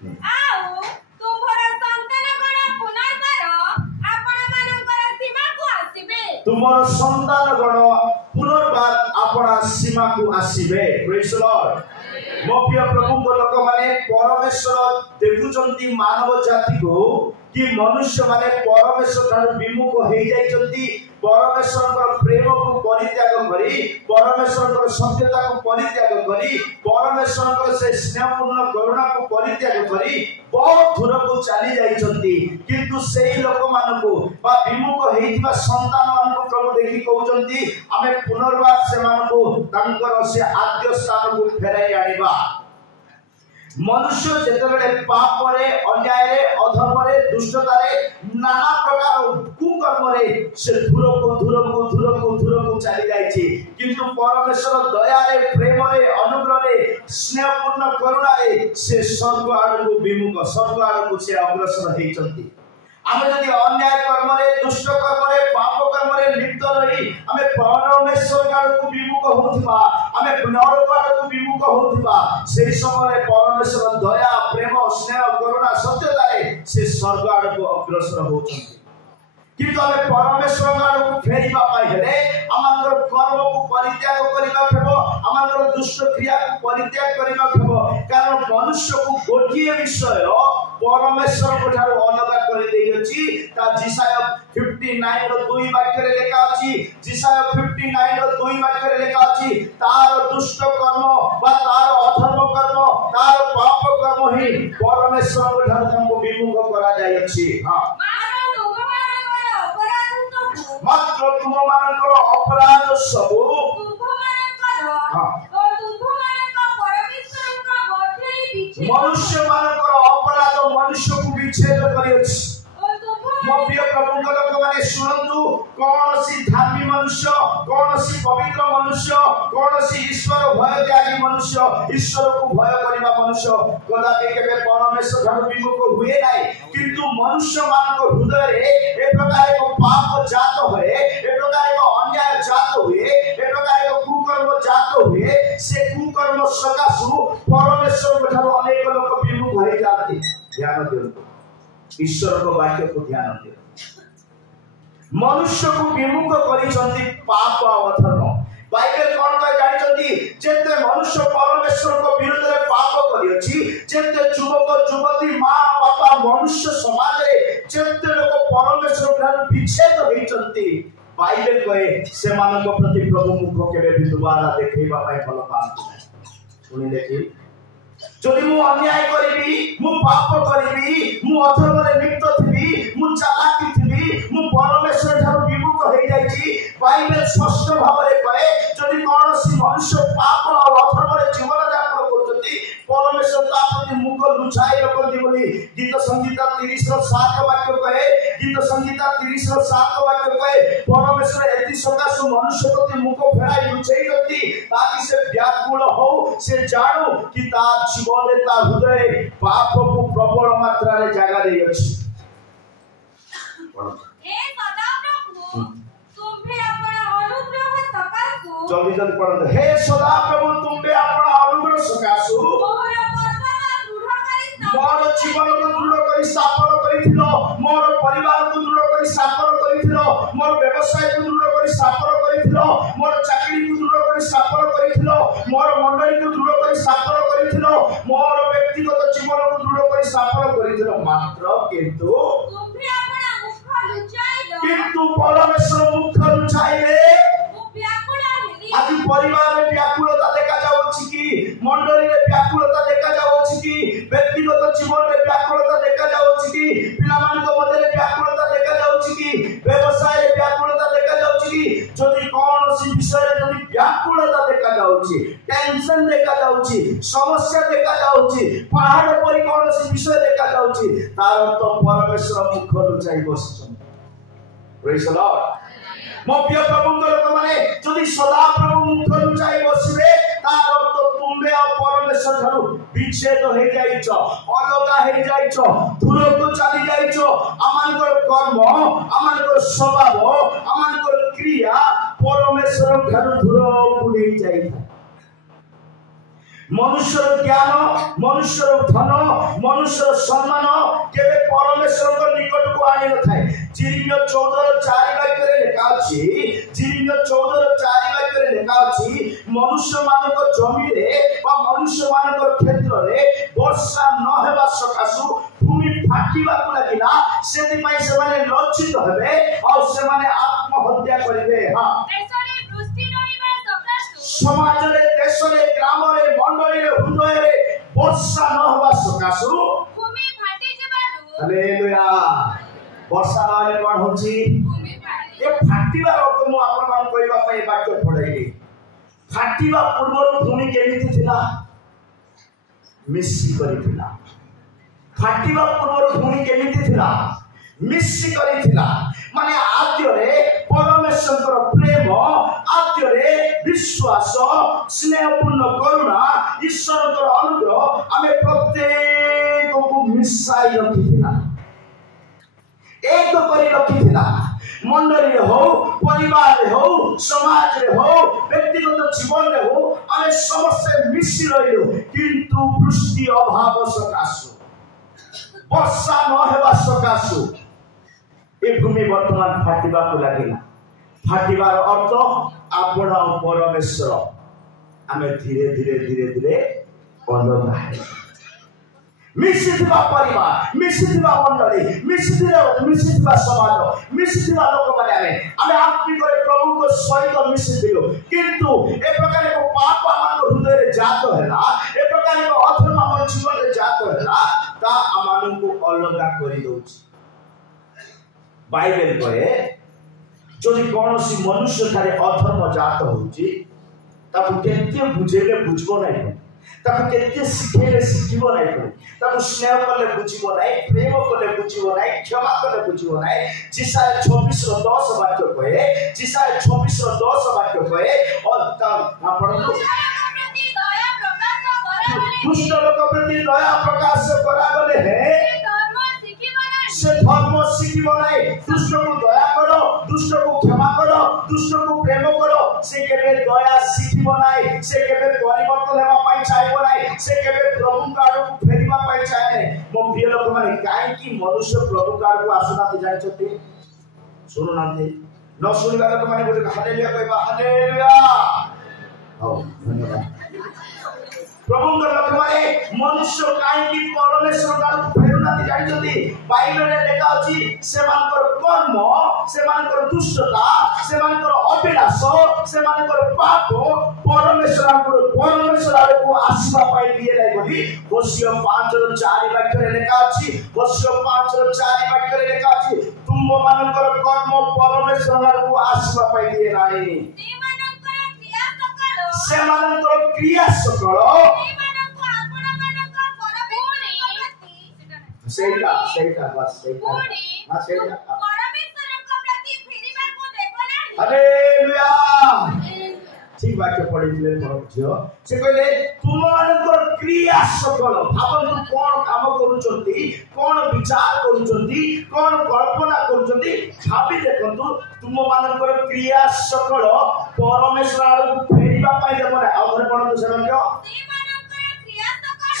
आउ तुमर संतान गण पुनर्बार आपण मानकर सीमा को आसीबे तुमर संतान गण पुनर्बार आपण सीमा को आसीबे प्रेज द लॉर्ड मो प्रिय प्रभु लोक माने परमेश्वर देखुचंती मानव जाति को कि मनुष्य माने परमेश्वर ठार विमुख हो जाइचंती परमेश्वर प्रेम को परित्याग करी परमेश्वर सत्यता को परित्याग करी परमेश्वर से स्नेहपूर्ण करुणा को परित्याग करी बहुत दूर को चली जाइचंती किंतु सेही लोक मानको बा विमुख हेइतिबा संतान मानको प्रभु देखि कहउचंती आमे पुनर्बार से मानको तांकर से आद्य स्थान को फेराई आनिबा मनुष्य जेतेबेले पाप रे अन्याय रे अधर्म रे दुष्टता रे नाना प्रकार कुकर्म रे से दूर को चली जाइछि किंतु परमेश्वर दया रे प्रेम रे अनुग्रह रे स्नेहपूर्ण करुणा रे से स्वर्ग आडको विमुख स्वर्ग आडको से अग्रसर हेइचंती आमे जदि अन्याय कर्म रे दुष्ट कर्म रे पाप कर्म रे लिप्त रही आमे परमेश्वर आडको विमुख होथिबा आमे नरक आडको विमुख होथिबा सेही समय परमेश्वर दया प्रेम स्नेह करुणा सत्यता रे से स्वर्ग आडको अग्रसर होचंती किंतु आमे परमेश्वर आडको फेरिबा पाई हेले आमानकर कर्म को परित्याग करिबा फेबो आमानकर दुष्ट क्रिया को परित्याग करिबा फेबो कारण मनुष्य को गोटिए विषय परमेश्वर को ठारो अलग कर देई अछि ता जिसाय 59 रो 2 वाक्य रे लेखा अछि जिसाय 59 रो 2 वाक्य रे लेखा अछि तार दुष्ट कर्म बा तार अधर्म कर्म तार पाप कर्म ही परमेश्वर को ठारो हमको विमुख करा जाय अछि हां मात्र तुम मानकर अपराध सब मनुष्य मानकर अपराध मनुष्य को विच्छेद करियछि मो प्रिय प्रभु लोक माने सुनंतु कौन सी धार्मिक मनुष्य कौन सी पवित्र मनुष्य कौन सी ईश्वर भय त्यागी मनुष्य ईश्वर को भय करिबा मनुष्य कदापि केबे परमेश्वर ठार विमुख हुए नाही किंतु मनुष्य मानक हृदय रे ए प्रकार एक पाप जात होए ए प्रकार एक अन्याय जात होए ए प्रकार एक कुकर्म जात होए से कुकर्म सकाशु परमेश्वर ठार अनेक लोक विमुख हो जाते ध्यान दियंतु ईश्वर को वाक्य को ध्यान दियंतु मनुष्य को विमुख करिसंती पाप और अधर्म बाइबल कोन कह जानिसंती जेते मनुष्य परमेश्वर को विरुद्ध रे पाप करियछि जेते युवक युवती मां बापा मनुष्य समाज रे जेते लोक परमेश्वर ठार विच्छेद होइसंती बाइबल कहे से मानक प्रति प्रभु मुख केबे भी दुबारा देखैबा पाए भल पांतु सुनि देखि जदि मु अन्याय करिबी मु पाप करिबी मु अधर्म रे लिप्त थिबी मु चालाकी थिबी मु परमेश्वर ठार विमुख हो जाइछि बाइबल स्पष्ट भाव रे कहे जदि कोनोसी मनुष्य पाप और अधर्म रे जीवन यापन करतती परमेश्वर ता प्रति मुख लुचाई रखती बोली गीत संगीता 30 रो 7 वाक्य कहे गीत संगीता 30 रो 7 वाक्य कहे परमेश्वर एति सकाश मनुष्य प्रति मुख फेराई लुचाई रखती ताकि से व्याकुल हो से जानो कि ता जीवन रे ता हृदय पाप को प्रबल मात्रा रे जागा दे अछि हे सदा प्रभु तुम्हे अपना अनुग्रह सकाशु जल्दी जल्दी पढ़ो हे सदा प्रभु तुम्हे अपना अनुग्रह सकाशु मोर जीवन को दृढ़ करी स्थापन करिथिलो मोर परिवार को दृढ़ करी स्थापन करिथिलो मोर व्यवसाय को दृढ़ करी स्थापन करिथिलो मोर चाकरी को दृढ़ करी स्थापन करिथिलो मोर मंडली को दृढ़ करी स्थापन करिथिलो मोर व्यक्तिगत जीवन को दृढ़ करी स्थापन करिथिलो मात्र किंतु तुम्हे अपना मुख लुचाइलो किंतु परमेश्वर मुख लुचाइले आज परिवार में व्याकुलता देखा जाउछि कि मंडली रे व्याकुलता देखा जाउछि कि व्यक्तिगत जीवन रे व्याकुलता देखा जाउछि कि पिलामान को मध्य रे व्याकुलता देखा जाउछि कि व्यवसाय रे व्याकुलता देखा जाउछि कि जदि कोन सी विषय रे जदि व्याकुलता देखा जाउछि टेंशन देखा जाउछि समस्या देखा जाउछि पहाड़ पर कोन सी विषय देखा जाउछि तार तो परमेश्वर मुख लुचाई बसछन प्रेज द लॉर्ड मो प्रिय प्रभु लोक माने जदि सदा प्रभु मुख लुचाई बसिबे तार अर्थ तुम्बे आ परमेश्वर ठारू विच्छेद हो जाइछ अलगा हो जाइछ दूर को चली जाइछ आमानकर कर्म आमानकर स्वभाव आमानकर क्रिया परमेश्वर ठारू दूर को ले जाइछ मनुष्यर ज्ञान मनुष्यर धन मनुष्यर सम्मान केवे परमेश्वर निकट को आनी न थाए। जिरिमिया 14:4 वाक्य लिखा अछि जिरिमिया 14:4 वाक्य लिखा अछि मनुष्य मानक जमी रे बा मनुष्य मानक क्षेत्र रे वर्षा न हेबा सकासु भूमि फाटिबा को लागिला सेति पई से माने लज्जित हेबे और से माने आत्महत्या करिवे। हां देशरे दृष्टि नहिबा सकासु समाज रे देश रे ग्राम रे मंडली रे हृदय रे वर्षा न हेबा सकासु भूमि फाटि जबारु हालेलुया वर्षा न हेले कोन होछि भूमि फाटि ए फाटिबा अर्थ मु आपन मान कहबा पई वाक्य पढाइली। फाटिबा पूर्व भूमि केमिति थिला मिसी करिथिला। फाटिबा पूर्व भूमि केमिति थिला मिसी करिथिला माने आद्य रे परमेश्वर प्रेम आद्य रे विश्वास स्नेहपूर्ण करुणा ईश्वर अनुग्रह आमे प्रत्येक को मिसाई रखिथिला एक करी रखिथिला। मंडली रे हो परिवार रे हो समाज रे हो व्यक्तिगत जीवन रे हो आमे समस्त मिसी रहिलो किंतु वृष्टि अभाव सकासु वर्षा न हेबा सकासु ए भूमि वर्तमान फाटिबा को लागिला। फाटिबार अर्थ आपण परमेश्वर आमे धीरे धीरे धीरे धीरे अलग है मिसिथिबा परिवार मिसिथिबा मंडली मिसिथिबा समाज मिसिथिबा लोक माने आमे आत्मिक प्रभु को सहित मिसिथिलो किंतु ए प्रकार को पाप आमान हृदय रे जात हैला ए प्रकार को अधर्म आमान जीवन रे जात हैला ता आमान को अलग करि दोछि। बाइबल कहे जदि कोनोसी मनुष्य थारे अधर्म जात होछि ताकू केते बुझेले बुझबो नै ताकू केते सिखेले सिखिबो नै ताकू स्नेह कले बुझिबो नै प्रेम कले बुझिबो नै क्षमा कले बुझिबो नै। जिसाय 26:10 वाक्य कहे जिसाय 26:10 वाक्य कहे और आपण दुष्ट लोक प्रति दया प्रकाश करागले है से धर्म शिखिबो नै। दुष्ट को दया करो दुष्ट को क्षमा करो दुष्ट को प्रेम करो से केबे दया शिखिबो नै से केबे परिवर्तन हेबा पई चाहबो नै से केबे प्रभु काड को फेरिबा पई चाहे। मो प्रिय लोक माने काई कि मनुष्य प्रभु काड को आसुनाते जाय छथि सुनु नाते न सुनिबा लोक माने बोले हालेलुया कहबा हालेलुया। हो धन्यवाद प्रभु लोक माने मनुष्य काई कि परमेश्वर काड को फेरुनाते जाय छथि बाइबल रे लेखा अछि सेमानकर कर्म सेमानकर दुष्टता सेमानकर अभिलाष सेमानकर पाप परमेश्वर को आशीर्वाद पाई दिए नै बोली होसिया 5:4 वाक्य रे लेखा अछि होसिया 5:4 वाक्य रे लेखा अछि तुम मानकर कर्म परमेश्वर को आशीर्वाद पाई दिए नै सेमानकर क्रिया सकल सेटा बस सेटा हां सेटा परमेश्वर को प्रति फेरिबा को देखो नाही। हालेलुया ठीक वाक्य पढिले परमझियो से कहले तुम मानकर क्रिया सकल भाबन कोन काम करूचंती कोन विचार करूचंती कोन कल्पना करूचंती भाबी देखंतु तुम मानकर क्रिया सकल परमेश्वर को फेरिबा पाई देबो ना और कोन तो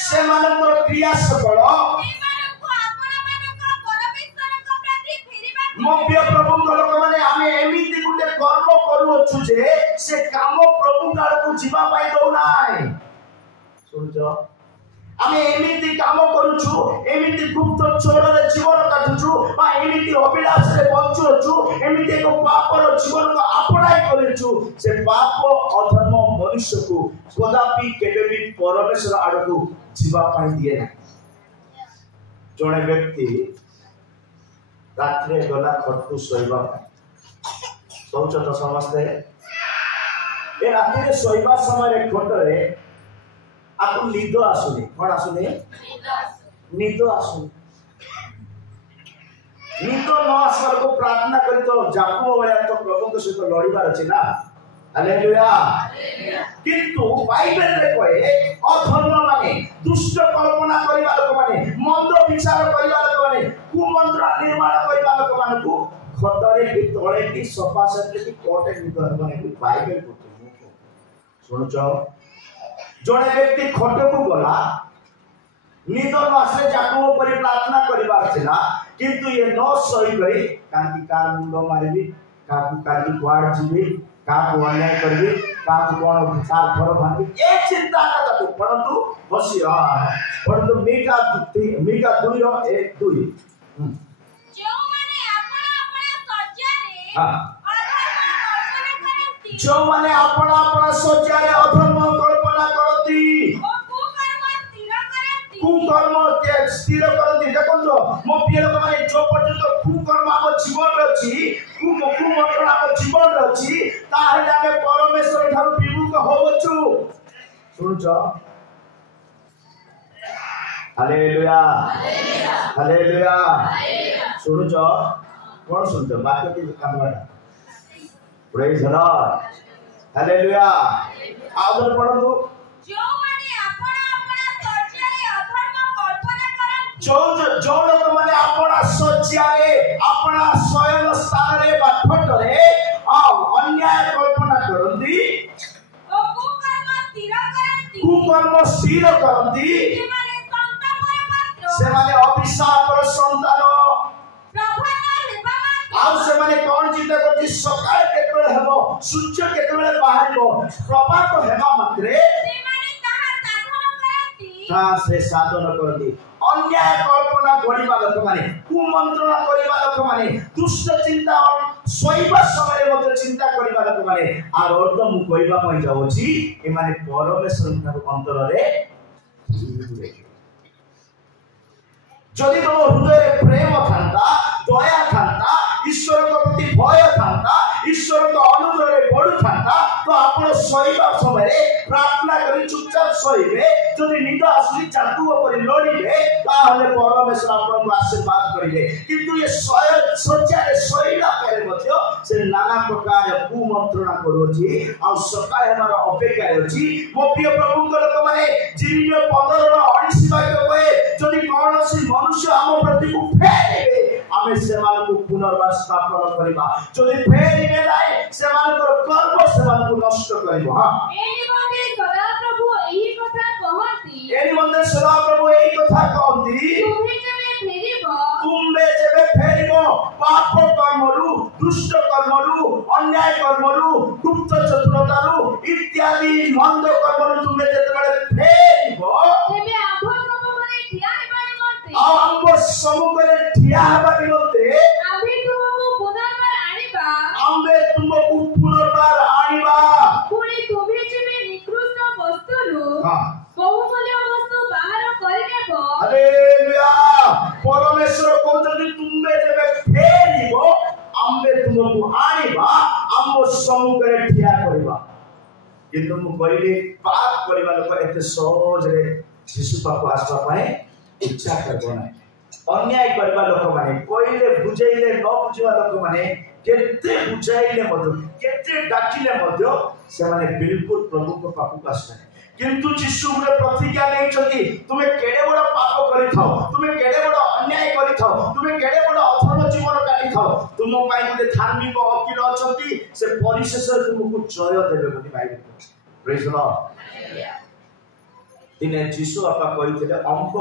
से मानकर क्रिया सकल मोप्य प्रभु लोक माने आमे एमिति गुटे कर्म करू अछु जे से काम प्रभु काल को जीवा पाई दो नाय सुनजो आमे एमिति काम करूछु एमिति गुप्त चोर रे जीवन काटुछु बा एमिति अभिलाष रे बंचुछु एमिति को पाप रो जीवन को अपनाई करूछु से पाप अधर्म मनुष्य को कदापि केबे भी परमेश्वर आड़ को जीवा पाई दिए ना। जणे व्यक्ति रात्रे गला खटकु सोइबा सोच तो समझते ए रात्रि रे सोइबा समय रे खटरे आपु निद आसुनी कोन आसुनी निद आसुनी निद न आसर को प्रार्थना करी तो जाकू वाला तो प्रभु के सहित लड़ीबार अछि ना। हालेलुया किंतु बाइबल रे कहे अधर्म माने दुष्ट कल्पना करिबा लोक माने मंद विचार करिबा लोक माने कुमंत्र निर्माण करिबा लोक माने को खतरे की तळे की सफा सत्र की कोटे निगर माने बाइबल को सुनछो जड़े व्यक्ति खट को गला निद नसे जाको पर प्रार्थना करिबार थिला किंतु ये न सही करी कांति कार मुंडो मारबी काकु काली क्वाड जीवी काकु अन्याय करबी काकु कोन कार घर भांगी ए चिंता का तो परंतु बसी परंतु मीका दुई रो 1 2 जो माने अपना अपना सज्जा रे जो माने अपना सज्जा रे अधर्म कल्पना करती कुकर्म स्थिर करती देखो मो प्रिय लोक माने जो पर्यंत कुकर्म आम जीवन अछि कुमंत्र आम जीवन अछि ताहेले आमे परमेश्वर ठार विमुख होवछु सुनछ हालेलुया हालेलुया सुनछ कोन सुनछ बात के कामवाडा प्रेज द लॉर्ड हालेलुया आदर पढो जो माने अपना अपना सज्जा रे अधर्म कल्पना करंती जो लोक माने अपना सज्जा रे अपना शयन स्थान रे बा खट रे अन्याय कल्पना करंती ओ कुकर्म स्थिर करंती से माने अभिशाप रो संतान आउ से माने कोन चिंता करती सकाळ केतबेले हेबो सूर्य केतबेले बाहरिबो प्रभात हेबा मात्रे से साधन करती अन्याय कल्पना गढ़ा लोक माने कुमंत्रणा करबा लोक माने दुष्ट चिंता सोइबा समय मते चिंता करबा लोक माने आर अर्थ मु कहबा पई जाउची ए माने परमेश्वर को अंतर रे जदि तुम हृदय प्रेम थांता दया थांता ईश्वर को प्रति भय थांता ईश्वर को अनुग्रह रे बढ़ु थांता तो आपण सोइबा समय प्रार्थना करी चुपचाप सोइबे जदि निद आसली चाटू ऊपर लड़िबे ताहले परमेश्वर आपण को आशीर्वाद करिले किंतु ये सच्चा रे सोइला करे मध्य से नाना प्रकार कुमंत्रणा करूची आ सकाळ हमार अपेक्षा रहची मो प्रिय प्रभु को लोक माने जीव 15 रो 19 वाक्य कहे जदि कोनोसी मनुष्य आम प्रति को फेरिबे आमे सेमान को पुनर्वास स्थापन करिबा जदि फेरिबे नाय सेमान को कर्म सेमान को नष्ट करिबो हां एई बंदे सदा प्रभु एही कथा कहंती एई बंदे सदा प्रभु एही कथा कहंती तुम्बे जेबे फेरिबो पाप कर्मरु दुष्ट कर्मरु अन्याय कर्मरु गुप्त चतुरतारु इत्यादि मंद कर्मरु तुम्बे जेतेबेले फेरिबो तेबे आभो सम्मुखरे ठिया हेबा निमंते आम्बो सम्मुखरे ठिया हेबा निमंते आम्बे तुमको पुनर्बार आनिबा पुणी तुम्ही जेबे निकृष्ट वस्तुरु बहुमूल्य वस्तु बाहर करिनेबो हालेलुया परमेश्वर कहते तुम्बे जेबे फेरिबो आम्बे तुमको आनिबा आम्बो सम्मुखरे ठिया करबा किंतु मु कहली पाप करबा लोक एते सहज रे यीशु पाप आसबा पाए इच्छा करबो ना अन्याय करबा लोक माने कोइले बुझाइले न बुझवा लोक माने केते बुझाइले मध्य केते डाकिले मध्य से माने बिल्कुल प्रभु को पाप आसने किंतु यीशु गुरे प्रतिज्ञा नहीं छथि तुमे केडे बड़ पाप करि थाओ तुमे केडे बड़ अन्याय करि थाओ तुमे केडे बड़ अधर्म जीवन काटि थाओ तुम पाई गुटे धार्मिक वकील अछंती से परिशेष तुमको जय देबे बोली बाइबल प्रेज द लॉर्ड दिने यीशु आपा कहिथिले अंक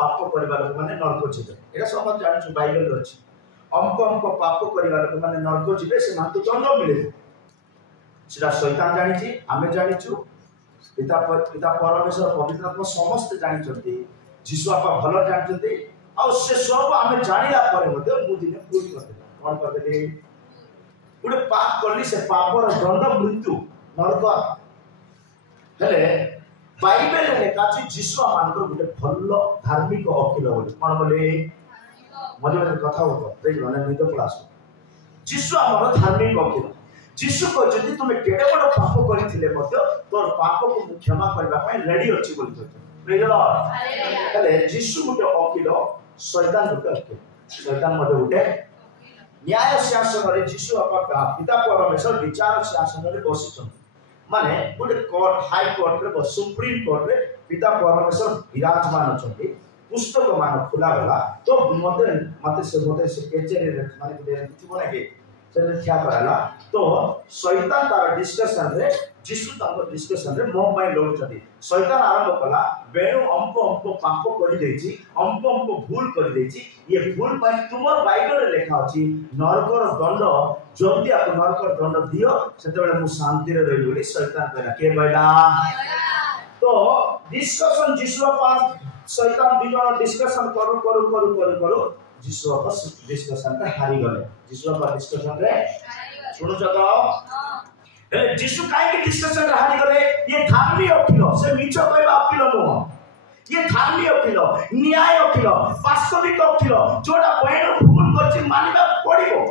पाप करबा लोक माने नरक जिवे एटा समझ जानि बाइबल रे अछि अंक पाप करबा लोक माने नरक जिवे से मानतु दंड मिले सेटा शैतान जानि छी आमे जानि छु पिता परमेश्वर पवित्र आत्मा समस्त जानि छथि यीशु आपा भलो जानि छथि आ से सब आमे जानिला परे मते मु दिने भूल करदे कोन करदे गुटे पाप करली से पापर दंड मृत्यु नरक हेले बाइबल रे काची यीशु आमानकर गुटे भलो धार्मिक वकील बोली कोन बोले मजे कथा होतो प्रेज माने निद क्लास यीशु आमार धार्मिक वकील यीशु को जदि तुमे केडे बड़ पाप करिथिले मते तोर पाप को क्षमा करबा पय रेडी अछि बोली कहतो प्रेज द लॉर्ड हालेलुया हेले यीशु गुटे वकील शैतान गुटे वकील शैतान मते गुटे न्याय शासन रे यीशु आपा पिता परमेश्वर विचार शासन रे बसिछन माने गुटे कोर्ट हाई कोर्ट रे सुप्रीम कोर्ट रे पिता परमेश्वर विराजमान अछंती पुस्तक मान खुला गला तो मते से केचेरी रे माने गुटे थिबो ना के से ख्या कराला तो शैतान तार डिस्कशन रे जीशु डिस्कसन रे मो पाई लड़ुचंदी शैतान आरंभ कला बेणु अंप अंप पाप कर देछि अंप अंप भूल कर देछि ये भूल पाई तुमर बाइबल रे लिखा अछि नरकर दंड जल्दी आप नरकर दंड दियो सेते बेले मु शांति रे रही बोली शैतान कहला के कहला तो डिस्कशन जीशु पास शैतान दि जण डिस्कशन करू जीशु का डिस्कशन का हारी गले जीशु का डिस्कशन रे सुनो जतो जीशु काहे डिस्कशन रे हारी गले ये धार्मिक वकील से मिछ कहबा वकील नो ये धार्मिक वकील न्याय वकील वास्तविक वकील जोड़ा बहन भूल करछि मानबा पड़िबो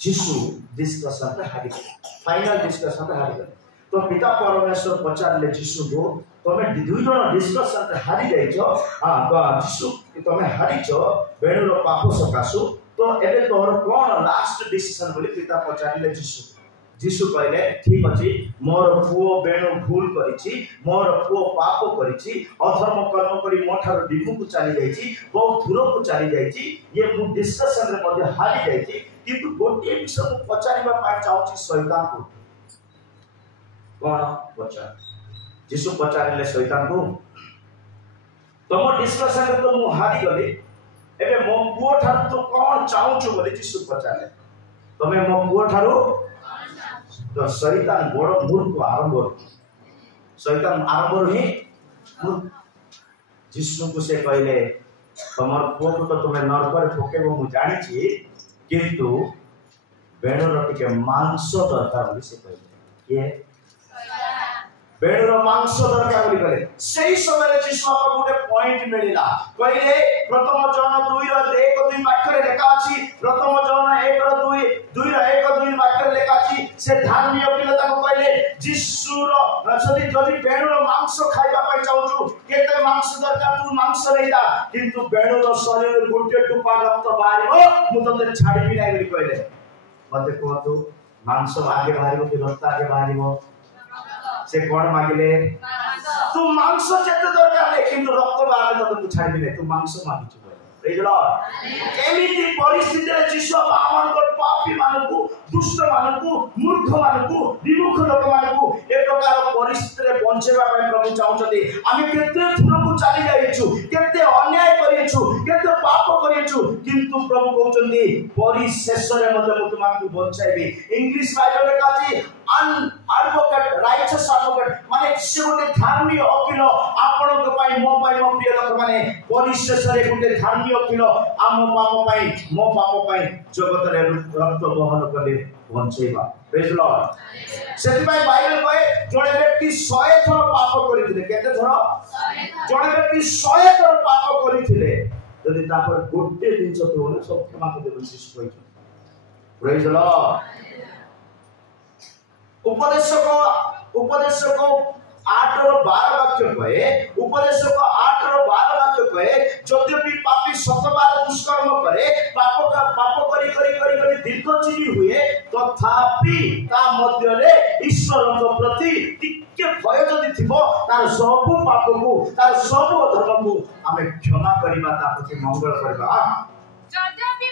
जीशु डिस्कशन रे हारी गले फाइनल डिस्कशन रे हारी गले तो पिता परमेश्वर पचारले जीशु को तमे दुई जण डिस्कशन रे हारी जाइछो हां तो जीशु तमे हारिछो बेणुर पाप सकासु तो एबे तोर कोन लास्ट डिसीजन बोली पिता पचारले जीशु कहले ठीक अछि मोर पुओ बेणु भूल करिछि मोर पुओ पाप करिछि अधर्म कर्म करी मोठार डिमु को चली जाइछि बहुत दूर को चली जाइछि ये मु डिस्कशन रे मध्ये हारी जाइछि किंतु गोटे विषय मु पचारिबा पाइ चाहूछि शैतान को कोन पचार जीशु पचारले शैतान को तुम डिस्कशन रे तो मु हारी गली एबे मो पुओ ठारू तो कोन चाहूछु बोली जीशु पचारले तमे मो पुओ ठारू तो शैतान बड़ मूर्ख आरंभ शैतान आरंभ ही जीशु को से कहले तमर पुओ को तो तुमे नरक रे पकेबो मु जानि छी किंतु बेणुर टिके मांस दरकार बोली से कहले के बेणुर मांस दरकार बोली कहले सेही समय जीशु आपको गोटे पॉइंट मिलिला कहले प्रथम जन 2 रो 1 2 वाक्य रे लेखा अछि प्रथम जन 1 रो 2 2 रो 1 2 वाक्य रे लेखा अछि से धार्मिक वकीलता को कहले जीशु रो जदी बेणुर मांस खाइबा पय चाहूछु केते मांस दरकार तू मांस रेदा किंतु बेणुर शरीर गोटे टुपा रक्त बाहरिबो मु तते छाड़िबि नै बोली कहले मते कहतु मांस आगे बाहरिबो कि रक्त आगे बाहरिबो से कोन मागिले तू मांस जेते दरकार नै किंतु रक्त बाहर तते तू छाड़िबि तू मांस मागिछु प्रेज लॉर्ड एमिति परिस्थिति रे जीशु आमन को पापी मानकु दुष्ट मानकु मूर्ख मानकु विमुख लोक मानकु एक प्रकार परिस्थिति रे बंचेबा पय प्रभु चाहउछथि आमे केते थुर को चली जाइछु केते अन्याय करिछु केते पाप करिछु किंतु प्रभु कहउछथि परिशेष रे मते मु तुमको बंचाइबी इंग्लिश बाइबल रे काछि अन एडवोकेट राइचस एडवोकेट माने से गोटे धार्मिक वकील आपण को पय मो प्रिय लोक माने परिशेष रे गोटे धार्मिक वकील आम पाप पय मो पाप पय जगत रे रक्त बहन करे बंचेबा प्रेज लॉर्ड सेति भाई बाइबल कहे जड़े व्यक्ति 100 थर पाप करिथिले केते थर 100 जड़े व्यक्ति 100 थर पाप करिथिले यदि तापर गोटे दिन तो होले सब क्षमा को देबो जीसस कहै प्रेज लॉर्ड उपदेशक 8 रो 12 वाक्य कहे उपदेशक 8 रो 12 वाक्य कहे यद्यपि पापी शतबार दुष्कर्म करे पाप करी दीर्घजीवी हुए तथापि ता मध्य रे ईश्वर को प्रति टिके भय जदि थिबो तार सब पाप को तार सब अधर्म को हमें क्षमा करिबा ता प्रति मंगल करबा यद्यपि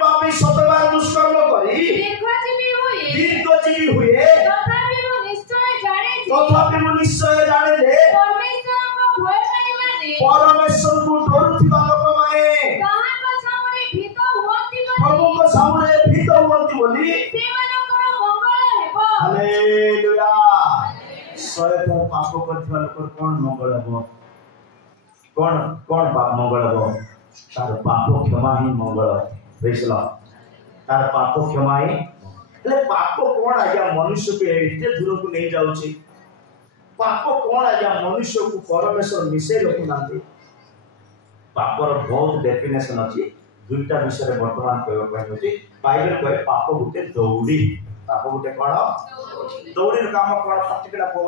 पापी शतबार दुष्कर्म करी दीर्घजीवी हुए तथापि मु निश्चय जाने जे परमेश्वर को डरुथिबा लोक माने प्रभु को सामने भीत हुअंती बोली हालेलुया सयत पाप करथिबा लोक कोन मंगल हो कोन पाप मंगल हो तार पाप क्षमा ही मंगल प्रेज लॉर्ड तार पाप क्षमा ही ले पाप कोन आज्ञा मनुष्य के एते दूर को नहीं जाउची पाप कोन आज्ञा मनुष्य को परमेश्वर मिसे रखु नांती पापर बहुत डेफिनेशन अछि दुईटा विषय रे वर्तमान कहबा पय होची बाइबल कहे पाप गुटे दौड़ी पाप गुटे कोन दौड़ी काम कोन पटिकड़ा को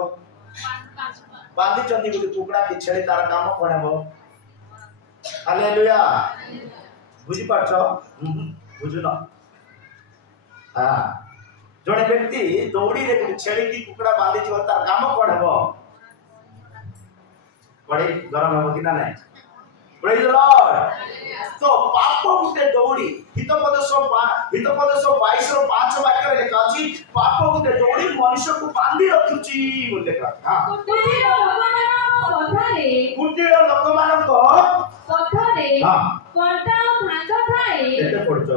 बांधी चंदी गुटे कुकड़ा की छेली तार काम कोन हेबो हालेलुया बुझी पाछो बुझुनो हां जड़े व्यक्ति दौड़ी रे छेली की कुकड़ा बांधी छ तार काम कोन हेबो बड़ी गरम हेबो कि ना नै प्रेज द लॉर्ड। तो पाप गुटे दौड़ी हितोपदेश 22 वाक्य लिखा अछि पाप गुटे दौड़ी मनुष्य को बांधी रखुची बोल लिखा। हां कुटीर लोक मानक पथरे हां कंटा भांग थाए केते पढछ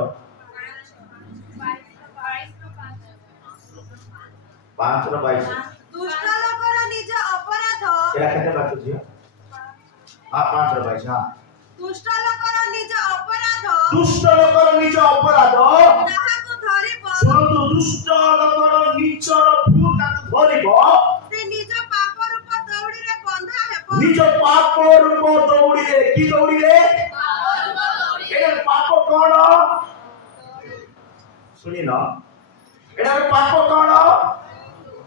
5 रो 22 दुष्ट लोकर निज अपराध एला केते बात छी। हां 5 रो 22 हां दुष्ट लोकर निज अपराध ताहाको धरिब सुनतु दुष्ट लोकर निचर भूल ताको धरिब से निज पाप रूप दौड़ी रे बंधा हेबो निज पाप रूप दौड़ी रे की दौड़ी रे ए पाप कोन सुनी न एडा पाप कोन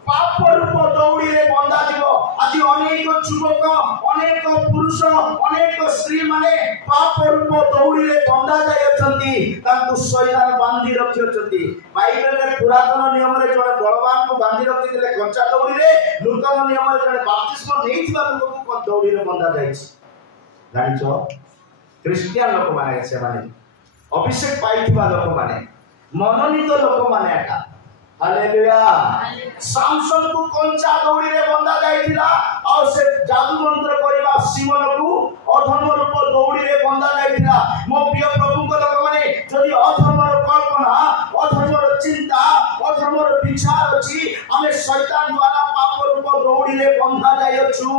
पाप रूप दौड़ी रे बंधा जीव। आज अनेक युवक अनेक पुरुष अनेक स्त्री माने पाप रूप दौड़ी रे बंधा जाय अछंती ताकू शैतान बांधी रखि अछंती। बाइबल रे पुरातन नियम रे जने बलवान को बांधी रखि देले कंचा दौड़ी रे नूतन नियम रे जने बाप्तिस्म नेइथिबा लोक को दौड़ी रे बंधा जाय छी। जानिछो क्रिश्चियन लोक माने से माने अभिषेक पाइथिबा लोक माने मनोनीत लोक माने एटा हालेलुया। सामसन को कंचा दौड़ी रे बंधा जाइथिला और से जादू मंत्र करबा सिमन को अधर्म रूप दौड़ी रे बंधा जाइथिला। मो प्रिय प्रभु को लोक माने जदि अधर्म रो कल्पना अधर्म रो चिंता अधर्म रो विचार अछि हमें शैतान द्वारा पाप रूप दौड़ी रे बंधा जायछु।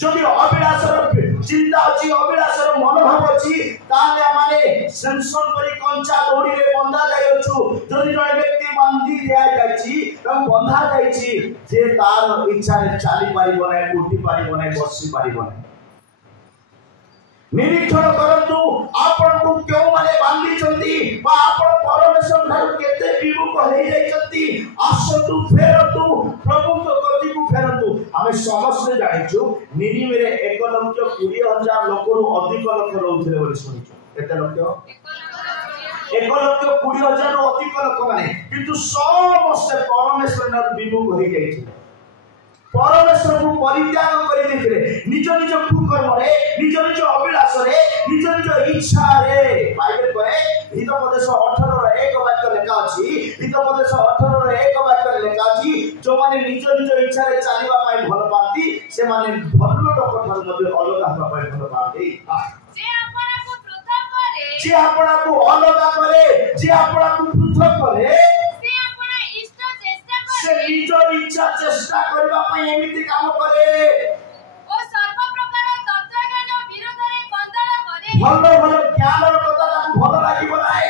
जदि अभिलाषर चिंता अछि अभिलाषर मनोभाव अछि ताले माने सेंसन करी कंचा दौड़ी रे बंधा जायछु। जदि जने व्यक्ति बांधी दिया जायछि तम बंधा जायछि जे तार इच्छा रे चाली पारिबो नै उठी पारिबो नै बसी पारिबो नै। निरीक्षण करंतु आपण को क्यों माने बांधी छंती बा आपण परमेश्वर ठार केते विमुख होई जायछंती आसतु फेरतु प्रभु को कति को फेरतु। हमें समस्त जानिछु निनिवे रे 1,20,000 लोक रु अधिक लोक रहउथिले बोली सुनिछु। केते लोक 1,20,000 रु अधिक लोक माने किंतु समस्त परमेश्वर ठार विमुख होई जायछि। परमेश्वर को परित्याग कर देथिले निज निज कुकर्म रे निज निज अभिलाष रे निज निज इच्छा रे। बाइबल कहे हितोपदेश 18 रो 1 वाक्य लेखा अछि हितोपदेश 18 रो 1 वाक्य लेखा अछि जो माने निज निज इच्छा रे चलीबा पई भल पाती से माने भल लोक ठार मध्ये अलग हबा पई भल पाती। जे आपना को अलग करे जे आपना को पृथक करे से निज इच्छा चेष्टा करबा पई एमिति काम करे ओ सर्व प्रकार तंत्रज्ञान विरोध रे बंधन करे भल भल ज्ञान रो कथा ताकू भल लागिबो नाय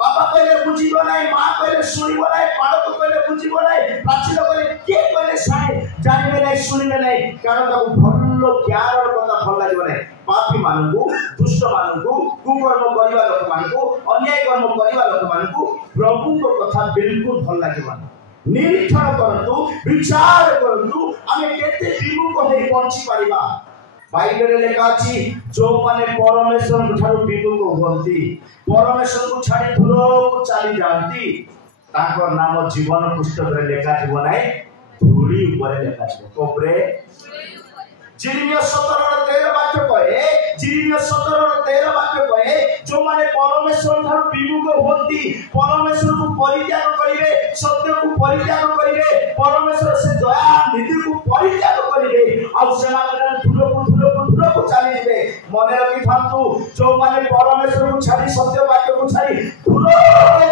बाबा कहले बुझिबो नाय मां कहले सुनिबो नाय पाड़क कहले बुझिबो नाय प्राचीन कहले के कहले साय जानिबे नाय सुनिबे नाय कारण ताकू भल ज्ञान रो कथा भल लागिबो नाय। पापी मानकू दुष्ट मानकू कुकर्म करिबा लोक मानकू अन्याय कर्म करिबा लोक मानकू प्रभु को कथा बिल्कुल भल लागिबो नाय। निरीक्षण करंतु विचार करंतु हमें केते विमुख होई पहुंची परिबा। बाइबल लेखा अछि जो माने परमेश्वर ठारू विमुख होंती परमेश्वर को छाडी दूर को चली जांती ताको नाम जीवन पुस्तक रे लेखा थिबो नै धूली ऊपर लेखा थिबो कोपरे जिरिमिया 17:13 वाक्य कहे जिरिमिया 17:13 वाक्य कहे जो माने परमेश्वर ठारू विमुख होंती परमेश्वर को परित्याग करिवे सत्य को परित्याग करिवे परमेश्वर से दया नीति को परित्याग करिवे आ से माने धूल को चली जिवे। मने रखि थांतु जो माने परमेश्वर को छाडी सत्य वाक्य को छाडी धूल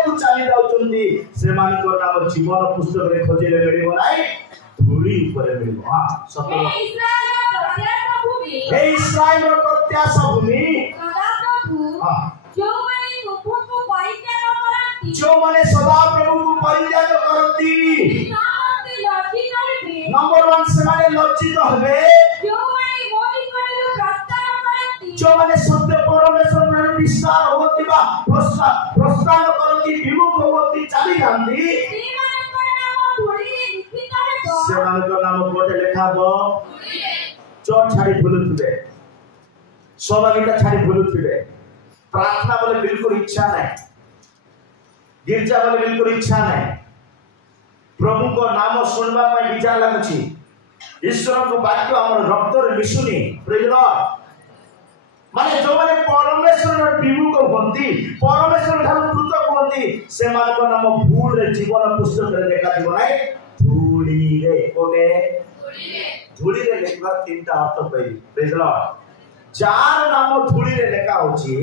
को चली जाउचंती से मान को नाम जीवन पुस्तक रे खोजिले मिलिबो नाही धूली ऊपर मिलिबो। हां सत्य हे इस्राएल रो प्रत्याशा भूमि सदा प्रभु हां जो माने प्रभु को परित्याग करंती जो माने सदा प्रभु को परित्याग करंती नंबर 1 से माने लज्जित होबे जो माने सत्य परमेश्वर रे विश्वास होतिबा प्रस्थान करंती विमुख होती चली जांती से माने नाम कोटे लेखाबो चोट छाड़ी भूलुथिबे सोमागिता छाड़ी भूलुथिबे प्रार्थना बोले बिल्कुल इच्छा नहीं गिरजा बोले बिल्कुल इच्छा नहीं प्रभु को नाम सुनबा पई विचार लागुची ईश्वर को वाक्य हमर रक्त रे मिसुनी प्रेज लॉर्ड माने जो माने परमेश्वर विमुख होती परमेश्वर ठार पृथक होती से मान को नाम भूल रे जीवन पुस्तक रे लेखा जीव नाय धूली रे कोटे धूली रे लेखा तीनटा अर्थ पाई प्रेज लॉर्ड जार नाम धूली रे लेखा होची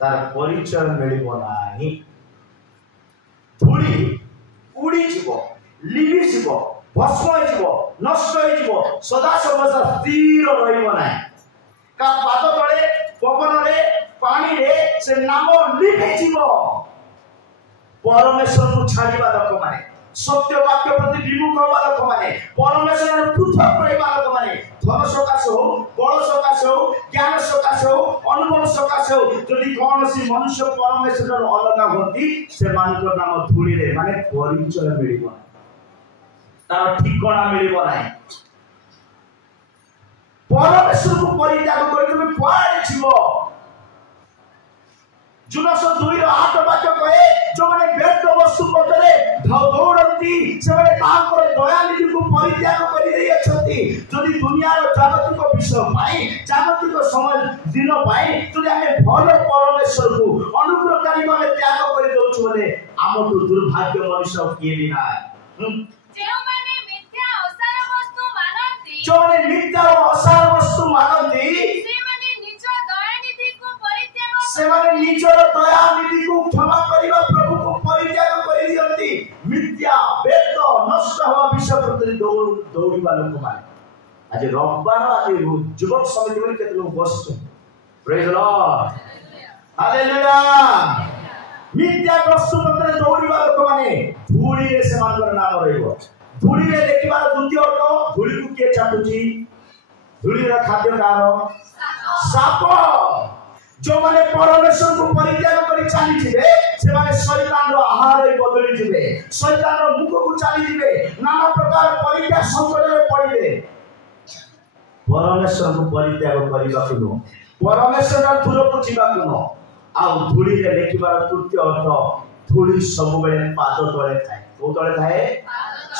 तार परिचय मिलिबो नाही धूली उड़ी जीवो लिबी जीवो भस्म होई जीवो नष्ट होई जीवो सदा सर्वदा स्थिर रहिबो नाही का पाद तळे पवन रे पानी रे से नाम लिबी जीवो परमेश्वर को छाड़ीबा लोक माने सत्य वाक्य प्रति विमुख होबा लोक माने परमेश्वर पृथक रहिबा लोक माने धन सकाश हो बल सकाश हो ज्ञान सकाश हो अनुभव सकाश हो यदि कौन सी मनुष्य परमेश्वर अलग होती से मानकर नाम धूली रे माने परिचय मिलिबो तार ठिकाना मिलिबो नाही परमेश्वर को परित्याग करि तुम कुआडे छिबो जुनस 2:8 वाक्य कहे जो माने व्यर्थ वस्तु पटले दौड़ती से माने ताकर दयानिधि को परित्याग करि देई अछती जदि दुनिया रो जागतिक विषय पाई जागतिक समय दिन पाई जदि हमें भल परमेश्वर को अनुग्रहकारी भावे त्याग करि दउछु बोले हमको दुर्भाग्य मनुष्य किए भी ना जो माने मिथ्या असार वस्तु मानती जो माने मिथ्या असार वस्तु मानती सेवाने निजर दया निधि को क्षमा करिबा प्रभु को परित्याग करि दियंती मिथ्या वेद नष्ट होवा विषय प्रति दौड़ीबा लोक माने आज रविवार आज युवक समिति में केते लोग बसछ प्रेज लॉर्ड हालेलुया मिथ्या वस्तु प्रति दौड़ीबा लोक माने धूली रे से मानकर नाम रहइबो धूली रे देखिबा द्वितीय अर्थ धूली को के चाटुची धूली रा खाद्य कार साप जो माने परमेश्वर को परित्याग करि चाली जिवे से माने शैतान रो आहार बदली जिवे शैतान रो मुख को चाली जिवे नाना प्रकार परीक्षा संकट रे पड़िबे परमेश्वर को परित्याग करिबा कुनो परमेश्वर दूर को जीवा कुनो आ धूली रे लेखिबा तृतीय अर्थ धूली सब बेले पाद तळे थाए को तळे थाए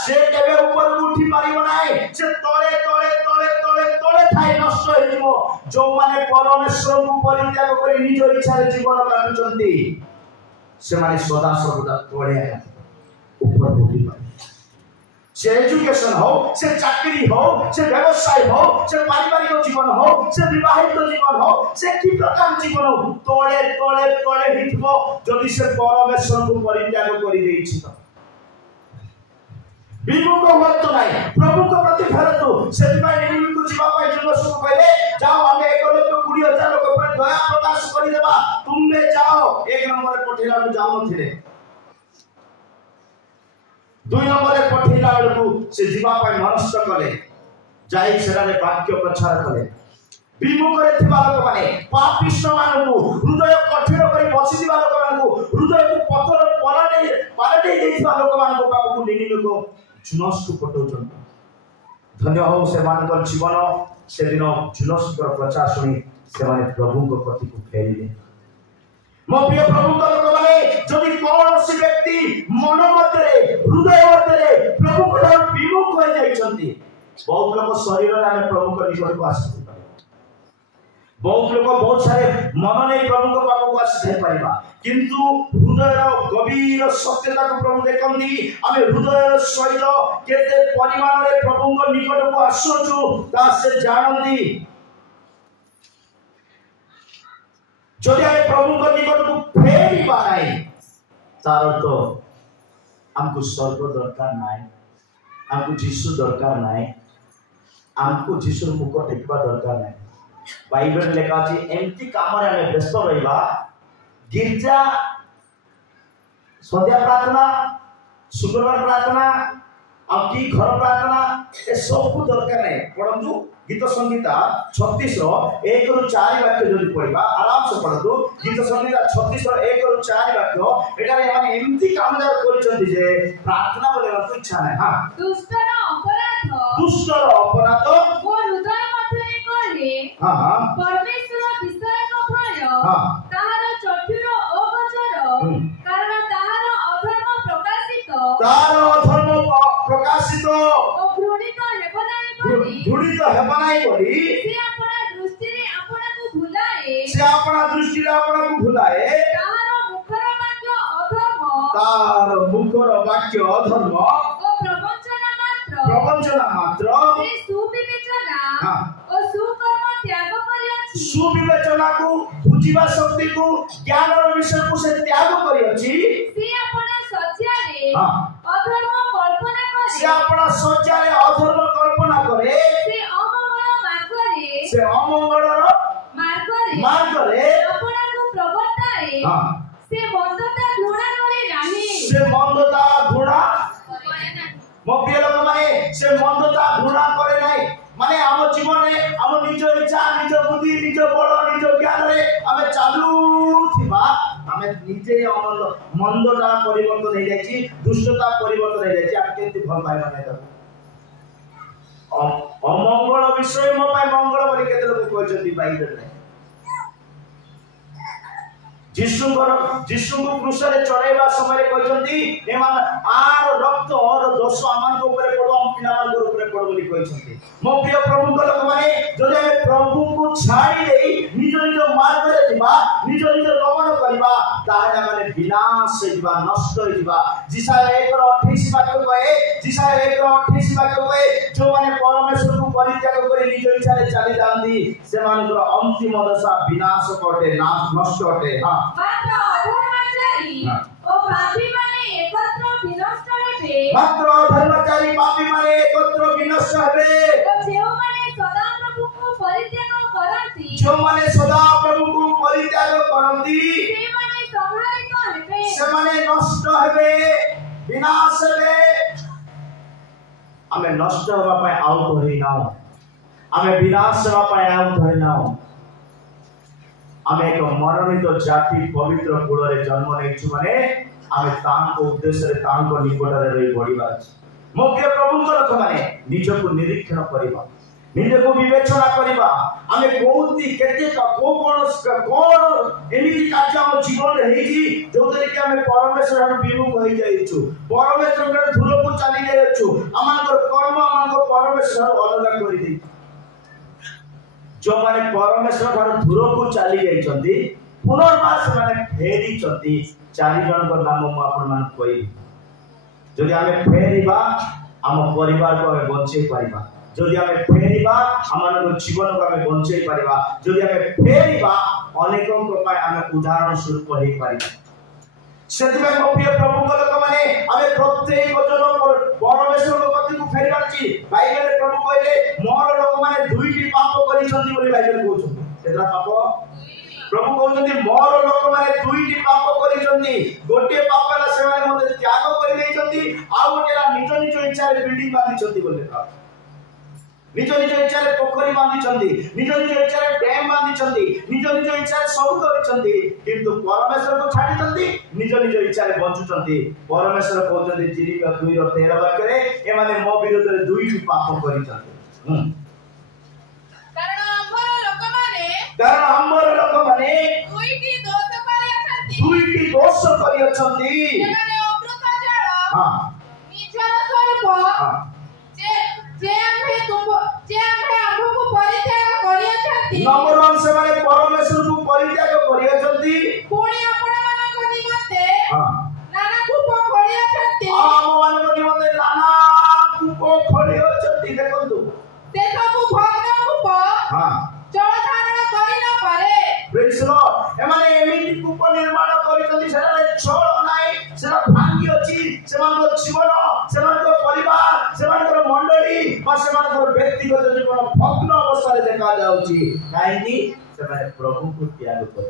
से केबे ऊपर उठी पारिबो नाही से तळे तळे तळे तळे तळे थाए नष्ट होई जीवो जो माने परमेश्वर को परित्याग करि निज इच्छा रे जीवन काटुचंती से माने सदा सर्वदा तळे ऊपर उठी पारे से एजुकेशन हो से चाकरी हो से व्यवसाय हो से पारिवारिक जीवन हो से विवाहित जीवन हो से की प्रकार जीवन हो तळे तळे तळे हिथबो जदि से परमेश्वर को परित्याग करि देइछि त विमुख मत नहीं प्रभु को प्रति फेरतु सेदिमाय निमित्त को जीवा पाई जन सब कहले जाओ हमें 1,20,000 लोक पर दया प्रकाश करि देबा तुमे जाओ एक नंबर पठेला जाओ थिले 2 नंबर पठेला को से जीवा पाई मनस्थ कले जाई सेरा रे वाक्य प्रचार कले विमुख रे थिबा लोक माने पापिष्ट मानकु हृदय कठिन करी बसी दिबा लोक मानकु हृदय को पत्थर पलटै देथिबा लोक मानकु पापकु निनिलो जुनस को पटौछन धन्य हो से मानकर जीवन से दिन जुनस को प्रचार सुनी से माने प्रभु को प्रति को फेरिले मो प्रिय प्रभु को लोक माने जदि कोन सी व्यक्ति मन मते हृदय मते प्रभु को विमुख हो जाइछंती बहुत लोग शरीर रे हमें प्रभु को निकट को आसी बहुत लोग बहुत सारे मन नहीं प्रभु को पाप को आसी पाइबा किंतु हृदय गभीर सत्यता को प्रभु देखंदी आमे हृदय सहित केते परिमाण रे प्रभु को निकट को आसुछु ता से जानंदी जदि आमे प्रभु को निकट को फेरी पाई तार तो हमको स्वर्ग दरकार नाही हमको जीसु दरकार नाही हमको जीसु मुख देखबा दरकार नाही बाइबल लेखा अछि एमती काम रे हमें व्यस्त रहिबा गिरजा संध्या प्रार्थना शुक्रवार प्रार्थना और की घर प्रार्थना ए सब दरकार नहीं पढ़ंतु गीत संगीता 36 रो 1 रु 4 वाक्य जदि पढ़िबा आराम से पढ़ंतु गीत संगीता 36 रो 1 रु 4 वाक्य एटा रे माने एमती काम रे करिसंती जे प्रार्थना बोले मत इच्छा नहीं हां दुष्टर अपराध मो हृदय मते करे हां हां परमेश्वर विषय को भय हां ताहार चक्षुर अगोचर कारण ताहार अधर्म प्रकाशित घृणित हेबनाई पड़ी से अपना से अपना दृष्टि अपना को भुलाए तार मुखर वाक्य अधर्म प्रवंचना मात्र सुविवेचना को बुझिबा शक्ति को ज्ञान और विषय को से त्याग करी अछि से अपना सज्जा रे अधर्म कल्पना करे से अमंगल मार्ग रे अपना को प्रवर्ताए से मंदता घृणा मोपिया लोक माने से मंदता घृणा करे नाही माने हम जीवन में हम निज इच्छा निज बुद्धि निज बल निज ज्ञान रे हमें चालू थिबा हमें निजे मंदता परिवर्तन हो जायछि दुष्टता परिवर्तन हो जायछि आ केते भल पाइबा नै त अमंगल विषय म पाइ मंगल बोली केते लोक कहछथि बाइबल रे जिसु को क्रूस रे चढ़ाइबा समय कहछथि एमान आर रक्त और दोष आमान को ऊपर पड़ो हम पिना मान को ऊपर पड़ो बोली कहछथि मो प्रिय प्रभु को लोक माने जदि हम प्रभु को छाड़ी देई निज निज मार्ग रे दिबा निज निज गमन करबा ताहे माने विनाश होइबा नष्ट होइबा जिसा 1:28 वाक्य कहे जिसा 1:28 वाक्य कहे जो माने परमेश्वर को परित्याग करे निज इच्छा रे चली जांदी से मानकर अंतिम दशा विनाश कटे नाश नष्ट कटे हां मात्र अधर्मचारी ओ पापी माने एकत्र विनष्ट हेबे मात्र अधर्मचारी पापी माने एकत्र विनष्ट हेबे जो माने सदा प्रभु को परित्याग करंती जो माने सदा प्रभु को परित्याग करंती से माने नष्ट हेबे विनाश हेबे आमे नष्ट होबा पय आउट होई नाउ आमे विनाश होबा पय आउट होई नाउ आमे एक मरणित जाति पवित्र कुल रे जन्म नेछु माने आमे तांको उद्देश्य रे तांको निकट रे रही बढ़िबा मो के प्रभु को लोक माने निज को निरीक्षण करिबा निज को विवेचना करिबा आमे कोउती केते कोन एमिति कार्य हम जीवन रे हेजी जोदरे के आमे परमेश्वर रो विमुख होई जाइछु परमेश्वर रे धुरो को चली जाइछु अमानकर कर्म अमानकर परमेश्वर अलग करि दै जो माने परमेश्वर घर धुरो को चली जाइछंती पुनर्वास माने फेरी चंती चारि जन को नाम म आपन मान कहि जदि आमे फेरीबा हम परिवार को आमे बंचै परिबा जदि आमे फेरीबा हमन जीवन को आमे बंचै परिबा जदि आमे फेरीबा अनेकों को पाए आमे उदाहरण स्वरूप होई परिबा सेतिबा मो प्रिय प्रभु को लोक माने आमे प्रत्येक जन परमेश्वर को कति को फेरीबार छी बाइबल रे प्रभु कहले मोर लोक माने दुईटी पाप करिसंती बोली बाइबल कहउछ केतरा पाप प्रभु कहउछंती मोर लोक माने दुईटी पाप करिसंती गोटे पाप ला से माने मते त्याग करि दैछंती आ गोटेला निज निज इच्छा रे बिल्डिंग बांधिसंती बोले का निज निज इच्छा रे पोखरी बांधिसंती निज निज इच्छा रे डैम बांधिसंती निज निज इच्छा रे सब करिसंती किंतु परमेश्वर को छाडिसंती निज निज इच्छा रे बंचुसंती परमेश्वर कहउछंती जिरिका 2:13 वाक्य रे ए माने मो विरोध रे दुईटी पाप करिसंती कारण हमर लोक माने दुईटी दोष करियछंती जेने अमृत जल हां निजर स्वरूप जे आम्हे आम्हको परित्याग करियछंती नंबर 1 से माने परमेश्वर को परित्याग करियछंती पुणी आपण मानक निमते हां नाना कूप खड़ियछंती हम मानक निमते नाना कूप खड़ियछंती देखंतु से सब भग्न कूप हां जल धारण करि न पारे प्रेज लॉर्ड एमाने एमिति कूप निर्माण करितंती सेना छोड़ नाही सेना भांगी अछि सेमान जीवन सेमान परिवार सेमान मंडली बा सेमान व्यक्तिगत जीवन भग्न अवस्था रे देखा जाउची काहेकि सेमाने प्रभु को त्याग कर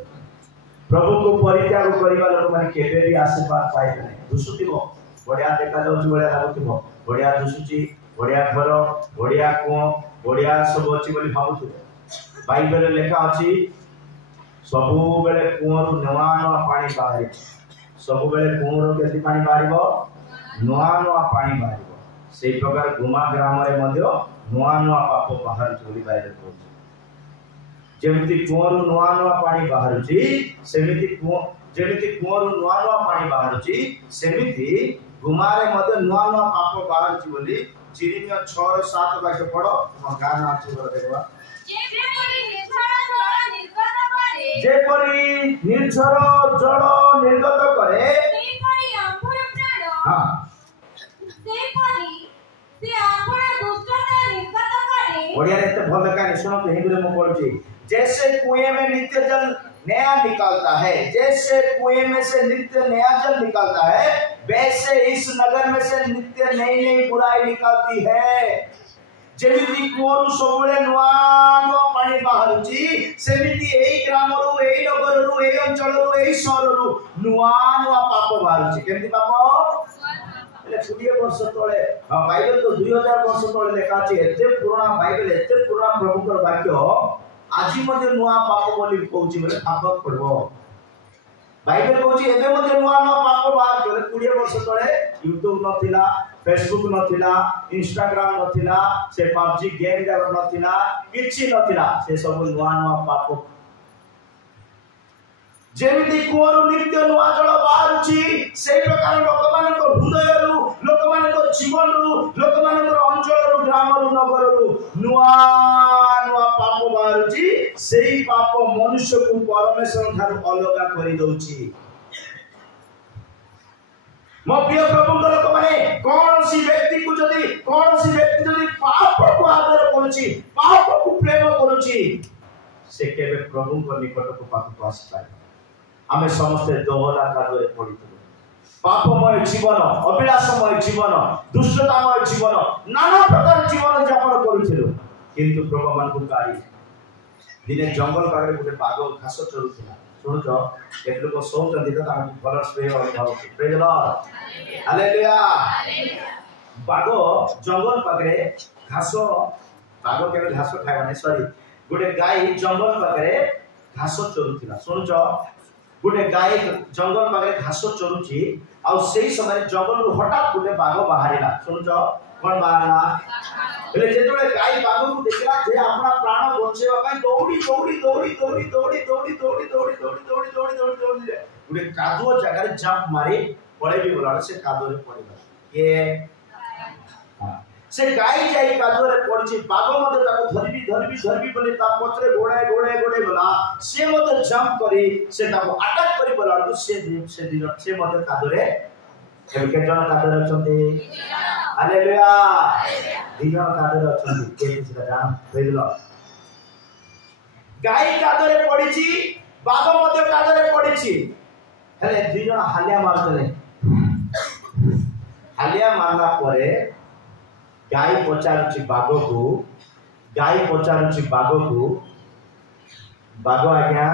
प्रभु को परित्याग करिबा लोक माने केबे भी आशीर्वाद पाइबे नै दुसुतिबो बढ़िया देखा जाउची बढ़िया लागुतिबो बढ़िया दुसुची बढ़िया घर बढ़िया को बढ़िया सब अछि बोली भाबुथिबो बाइबल लिखा अछि सबु बेले कुआरु नवा नवा पानी बाहरी सबु बेले कुआरु केति पानी बाहरिबो नवा नवा पानी बाहरिबो सेई प्रकार गुमा ग्राम रे मध्य नवा नवा पाप बाहर चली बाइबल कहछि जेमिति कुआरु नवा नवा पानी बाहरुची सेमिति कुआरु नवा नवा पानी बाहरुची सेमिति गुमा रे मध्य नवा नवा पाप बाहरुची बोली जिरिमिया 6:7 वाक्य पढो हम गाना अछि बोल देखबा जे बोली निर्धन जल निर्गत जेपरी निर्झर जल निर्गत करे सेपरी आंभर प्राण हां सेपरी से आंभर दुष्टता निर्गत करे ओडिया रे तो भल का सुनो तो हिंदी में पढ़छी जैसे कुएं में नित्य जल नया निकालता है जैसे कुएं में से नित्य नया जल निकालता है वैसे इस नगर में से नित्य नई नई बुराई निकालती है जेमिति कुओं सबले नुआ नुआ पानी बाहरुची सेमिति एई ग्रामरु एई नगररु एई अंचलरु एई शहररु नुआ नुआ पाप बाहरुची केमति पाप એટલે 20 वर्ष तळे बाइबल तो 2000 वर्ष तळे लेखा अछि एते पुराना बाइबल एते पुराना प्रभुकर वाक्य आज मध्ये नुआ पाप बोली कहउची बोले पाप पड़बो बाइबल कहउची एबे मध्ये नुआ नुआ पाप बाहर करे 20 वर्ष तळे यूट्यूब नथिला फेसबुक नथिला इंस्टाग्राम नथिला से पबजी गेम जागर नथिला किछि नथिला से सब नुआ नुआ पाप जेमिति कुआरु नित्य नुआ जल बाहरुची से प्रकार लोकमानक हृदयरु लोकमानक जीवनरु लोकमानक अंचलरु ग्रामरु नगररु नुआ नुआ पाप बाहरुची सेही पाप मनुष्य को परमेश्वर थारु अलगा करि दउची मो प्रिय प्रभु लोक माने कौन सी व्यक्ति जदी पाप को आदर करूची पाप को प्रेम करूची से केबे प्रभु को निकट को पाप को आसी पाए आमे समस्त दोहरा कादरे पडितु पापमय जीवन अभिलाषमय जीवन दुष्टतामय जीवन नाना प्रकार जीवन यापन करूथिलु किंतु प्रभु मान को गाड़ी दिने जंगल पागरे गुटे बाघ घास चरुथिला सुनछो एक लोग सोचंदी त ताकू भल स्प्रे अनुभव प्रेज लॉर्ड हालेलुया बाघ जंगल पागरे घास बाघ केबे घास खाइबा नै सॉरी गुटे गाय जंगल पागरे घास चरुथिला सुनछो गुटे गाय जंगल पागरे घास चरुची आ सेही समय जंगल रु हठात गुटे बाघ बाहरिला सुनछो कोन बाहरला એટલે જેતોळे ગાય બાગુ દેખલા જે આપણા પ્રાણ બચાવવા ପାଇଁ દોડી ଗୋଟେ କାଦୁଅ ଜାଗାରେ ଜମ୍ପ ମାରି ପଳେଇ ଗଲା ସେ କାଦୁଅରେ ପଡ଼ିଲା ଏ ସେ ଗାଈ ଯାଇ କାଦୁଅରେ ପଡ଼ିଛି ବାଘ ମଧ୍ୟ ତାକୁ ଧରିବି ବୋଲି ତା ପଛରେ ଗୋଡ଼ାଏ ଗଲା ସେ ମଧ୍ୟ ଜମ୍ପ କରି ସେ ତାକୁ ଆଟାକ୍ କରି ଗଲା ସେ ମଧ୍ୟ କାଦୁଅରେ କେତେ ଜଣ କାଦୁଅରେ ଅଛନ୍ତି हालेलुया दिनो कादरे अछंती केति सेटा जान बुझलो गाय कादरे पडिची बाघ मध्ये कादरे पडिची हेले दुई जण हालिया मारतले हालिया मारला परे गाय पचारुची बाघको बाघ आज्ञा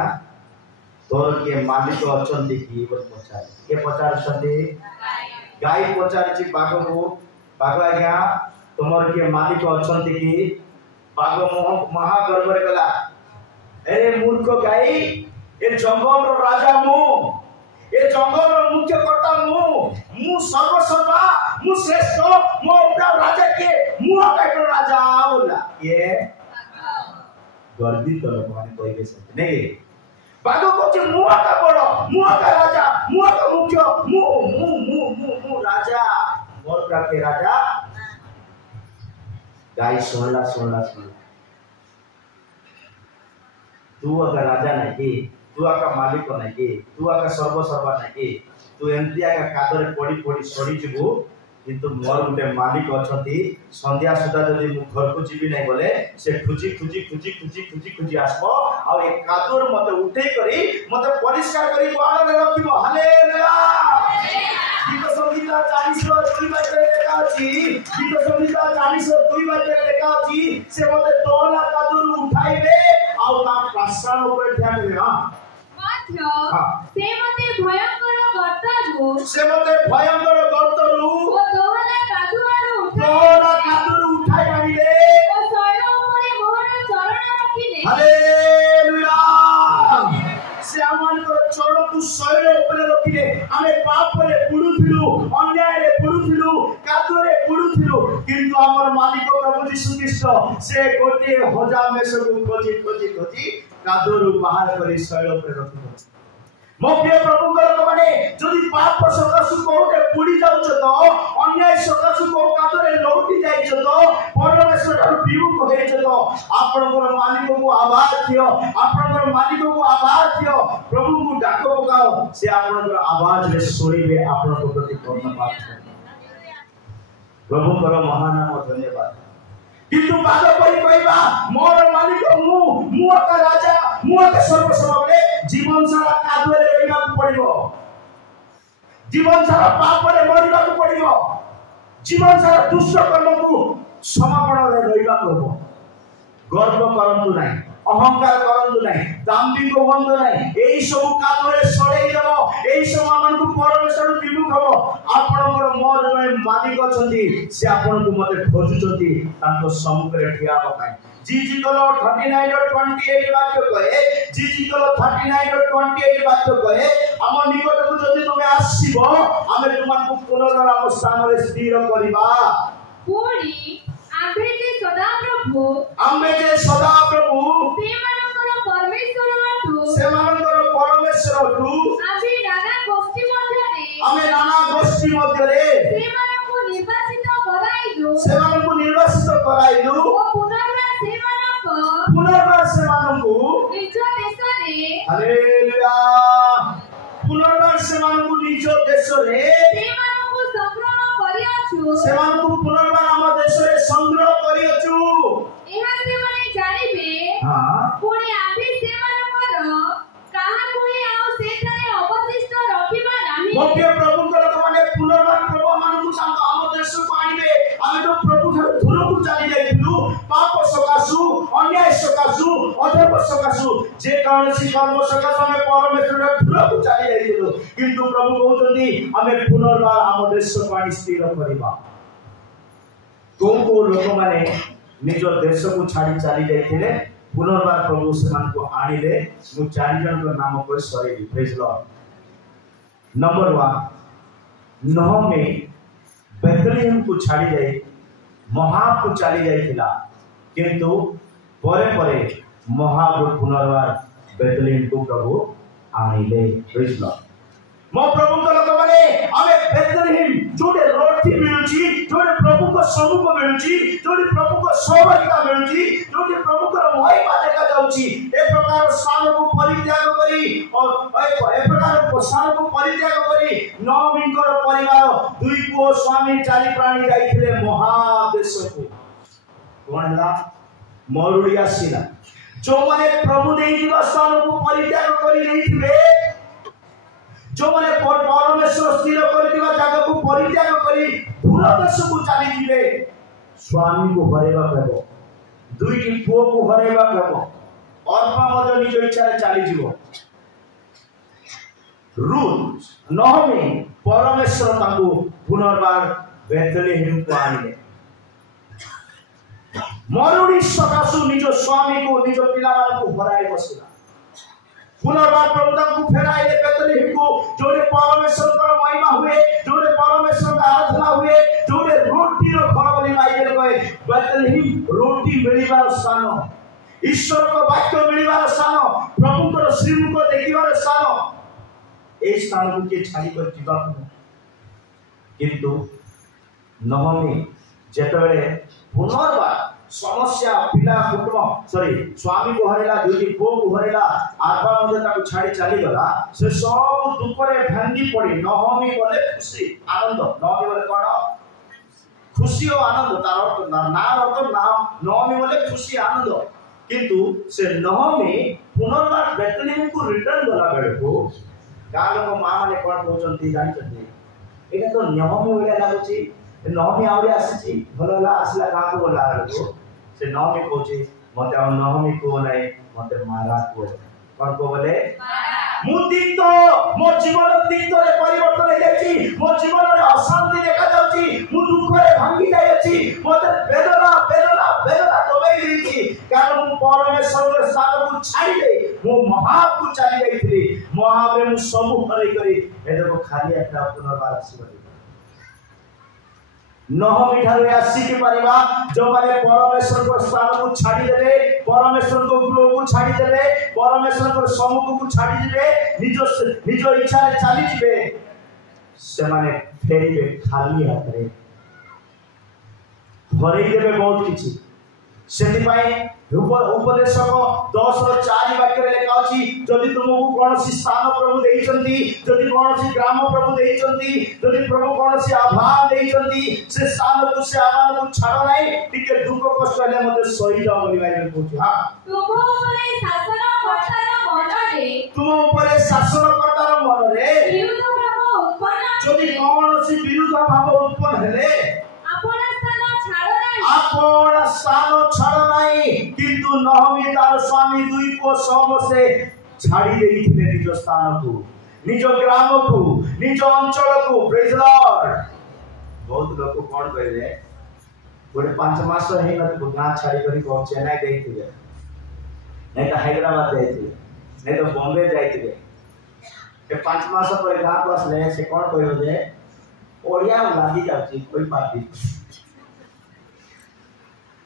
तोर के मालिक अछंती की बोल पचार के पचारछंती गाय पचारुची बाघको बाघ आज्ञा तुमर के मालिक अछंती की बाघ महागर्व रे गला अरे मूर्ख गाय ए जंगल रो राजा मु ए जंगल रो मुख्य कर्ता मु सर्वसर्वा मु श्रेष्ठ मो अपना राजा के मु का राजा बोला ये गर्वित लोग माने कहबे से नहीं बाघ को मु का बड़ मु का राजा मु का मुख्य मु राजा मोर के राजा गाय सुनला तू अगर राजा नहीं कि तू आका मालिक नहीं कि तू आका सर्वसर्वा नहीं कि तू एमती आका कादरे पड़ी सड़ी जीवु किंतु मोर गुटे मालिक अछंती संध्या सुधा जदी मु घर को जीवी नहीं बोले से खुजी आसबो आ एक कादर मते उठे करी मते परिष्कार करी बाण रे रखिबो हालेलुया गीत संगीता 402 बाटे लेखा अछि गीत संगीता 402 बाटे लेखा अछि से मते तोला कादर उठाइबे आ ता पाषाण ऊपर ध्यान देबे हां मात्र से मते भयंकर गर्तरु ओ दोहला कादुरु उठाई आनिले ओ शैल उपरे मोहर चरण रखिले हालेलुया से आमान को चरण तू शैल उपरे रखिले आमे पाप रे पुडुथिलु अन्याय रे पुडुथिलु कादुरे पुडुथिलु किंतु हमर मालिक प्रभु यीशु ख्रीष्ट से गोटे हजा में सब खोजी कादुरु बाहर करी शैल उपरे रखिले मो प्रिय प्रभु लोक माने जदि पाप सकाशु कोटे पुडी जाउछ तो अन्याय सकाशु को कादरे लौटी जाइछ तो परमेश्वर विमुख होइछ तो आपनकर मालिक को आवाज दियो आपनकर मालिक को आवाज दियो प्रभु को डाक पकाओ से आपनकर आवाज रे सुनिबे आपनकर प्रति धन्यवाद प्रभु कर महानाम धन्यवाद किंतु बाद परि कहबा मोर मालिक मु का राजा मु का सर्वसमले जीवन सारा कादुरे रहिबा पड़िबो जीवन सारा पाप रे मरिबा पड़िबो जीवन सारा दुष्ट कर्म को समापन रे रहिबा पड़िबो गर्व करंतु नाही अहंकार करंतु नाही दाम्भिक होंतु नाही एई सब कादुरे सड़ेई देबो एई सब हमन को परमेश्वर विमुख हो आपनकर मोर जने मालिक अछंती से आपन को मते खोजुचंती तांको समुद्र ठिया पकाय जी कलो 39:28 वाक्य कहे जी कलो 39:28 वाक्य कहे हम निकट को जदि तुमे आसीबो आमे तुमन को पुनर्नाम स्थान रे स्थिर करबा पुणी आमे जे सदा प्रभु सेमानकर परमेश्वर अटु आमे नाना गोष्ठी मध्यरे सेमानकु निर्वासित कराइलु पुनर्बार सेमानकु निज देशरे हालेलुया पुनर्बार सेमानकु निज देशरे सेमानकु पुनर्बार हम देशरे संग्रह करियछु एहा से माने जानिबे हां पुणी आबे सेमानकर काहा कोई आउ सेठारे अवशिष्ट रखिबा नाही भव्य प्रभु को लोक माने पुनर्बार प्रभु मानकु संग हम देश को आनिबे आमे तो प्रभु ठार धुरकु चली जाइलु पाप सकासु अन्याय सकासु अधर्म सकासु जे कारणसी कर्म सकासु आमे परमेश्वर धुरकु चली जाइलु किंतु प्रभु कहउतनी आमे पुनर्बार हम देश को आनि स्थिर करबा को लोक माने निज देश को छाड़ी चली जाइथिले पुनर्बार प्रभु समान को आनिले मु चारि जन को नाम को सरे प्रेज लॉर्ड नंबर 1 नहमी बेथलेहम को छाड़ी जाई मोआब को चली जाइथिला किंतु परे परे मोआब पुनर्बार बेथलेहम को प्रभु आनिले प्रेज लॉर्ड मो प्रभु को लोक माने आमे बेथलेहम जोडे रोटी मिलुची जोडे प्रभु को सम्मुख मिलुची जोडे प्रभु को सहभागिता मिलुची जोडे प्रभु को महिमा देखा जाउची ए प्रकार स्थान को परित्याग करी और ए प्रकार स्थान को परित्याग करी नवमीकर परिवार दुई को स्वामी चाली प्राणी जाइथिले मोआब देश को कोन हला मरुड़ी आसीला जो माने प्रभु देइथिबा स्थान को परित्याग करी लेइथिबे जो माने परमेश्वर स्थिर करथिबा जगह को परित्याग करी दूर देश को चली जिवे स्वामी को हरेबा कहबो दुईटी पुओ को हरेबा कहबो अर्पा मध्य निज इच्छा रे चली जिवो रूथ नहमी परमेश्वर ताकू पुनर्बार बेथलेहम को आनिले मरुड़ी सकासु निज स्वामी को निज पिलामान को हराई बसिला पुनर्बार प्रभु को फेराइले बेथलेहम को जोड़े परमेश्वर का महिमा हुए जोड़े परमेश्वर का आराधना हुए जोड़े रोटी रो घर बोली बाइबल कहे बेथलेहम रोटी मिलिबार स्थान ईश्वर को वाक्य मिलिबार स्थान प्रभु को श्रीमुख देखिबार स्थान ए स्थान को के छाड़ी कर जीवा किंतु नहमी जेतबेले पुनर्बार समस्या पिला कुटुंब सॉरी स्वामी को हरेला दुई पुओ को हरेला आत्मा मध्य ताको छाड़ी चली गला से सब दुख रे भांगी पड़ी नहमी बोले खुशी आनंद नहमी बोले कोन खुशी और आनंद तार ना अर्थ ना नहमी बोले खुशी आनंद किंतु से नहमी पुनर्बार बेथलेहम को रिटर्न गला बेले को का लोक मां माने कोन कहउचंती जानिचंती एटा तो नहमी होया लागुची नहमी आउरी आसीची भलला आसला का को बोला को से नहमी कहउची मते आ नहमी को नै मते मारा को कोन को बोले मु दिक्तो मो जीवन दिक्तो रे परिवर्तन हे जाची मो जीवन रे अशांति देखा जाउची मु दुख रे भांगी जायची मते वेदना वेदना वेदना दबाई देची कारण मु परमेश्वर रे स्थान को छाड़ी दे मो मोआब को चली जाईथली मोआब रे मु सब हरै करी ए देखो खाली एकटा पुनर्बार आसीबा नहमी ठारे आसी के परिवा जो माने परमेश्वर को स्थान को छाड़ी देले परमेश्वर को गृह को छाड़ी देले परमेश्वर को सम्मुख को छाड़ी दिबे निज इच्छा रे चली जिबे से माने फेरिबे खाली हाथ रे भरै देबे बहुत किछि उपदेशक 10:4 वाक्य लेखा अच्छी जदि तुमको कौन सी स्थान प्रभु देइचंती जदि कौन सी ग्राम प्रभु देइचंती जदि प्रभु कौन सी आभार देइचंती से स्थान को से आभार को छाड़ नाही टिके दुख कष्ट ले मते सही जाओ बोली बाइबल कहू हां तुम ऊपर शासन करतार मन रे जदि कौन सी विरुद्ध भाव उत्पन्न हेले आपण स्थान छाड़ नाही किंतु नहमी तार स्वामी दुई को समसे छाड़ी देइथिले निज स्थान को निज ग्राम को निज अंचल को प्रेज लॉर्ड बहुत लोग कोन कहले गोटे 5 मास हे न गां छाड़ी करी को चेन्नई देइथिले नहीं तो हैदराबाद जाइथिले नहीं तो बॉम्बे जाइथिले ए 5 मास पर गां को आसले से कोन कहयो जे ओडिया लागी जाउची कोई पार्टी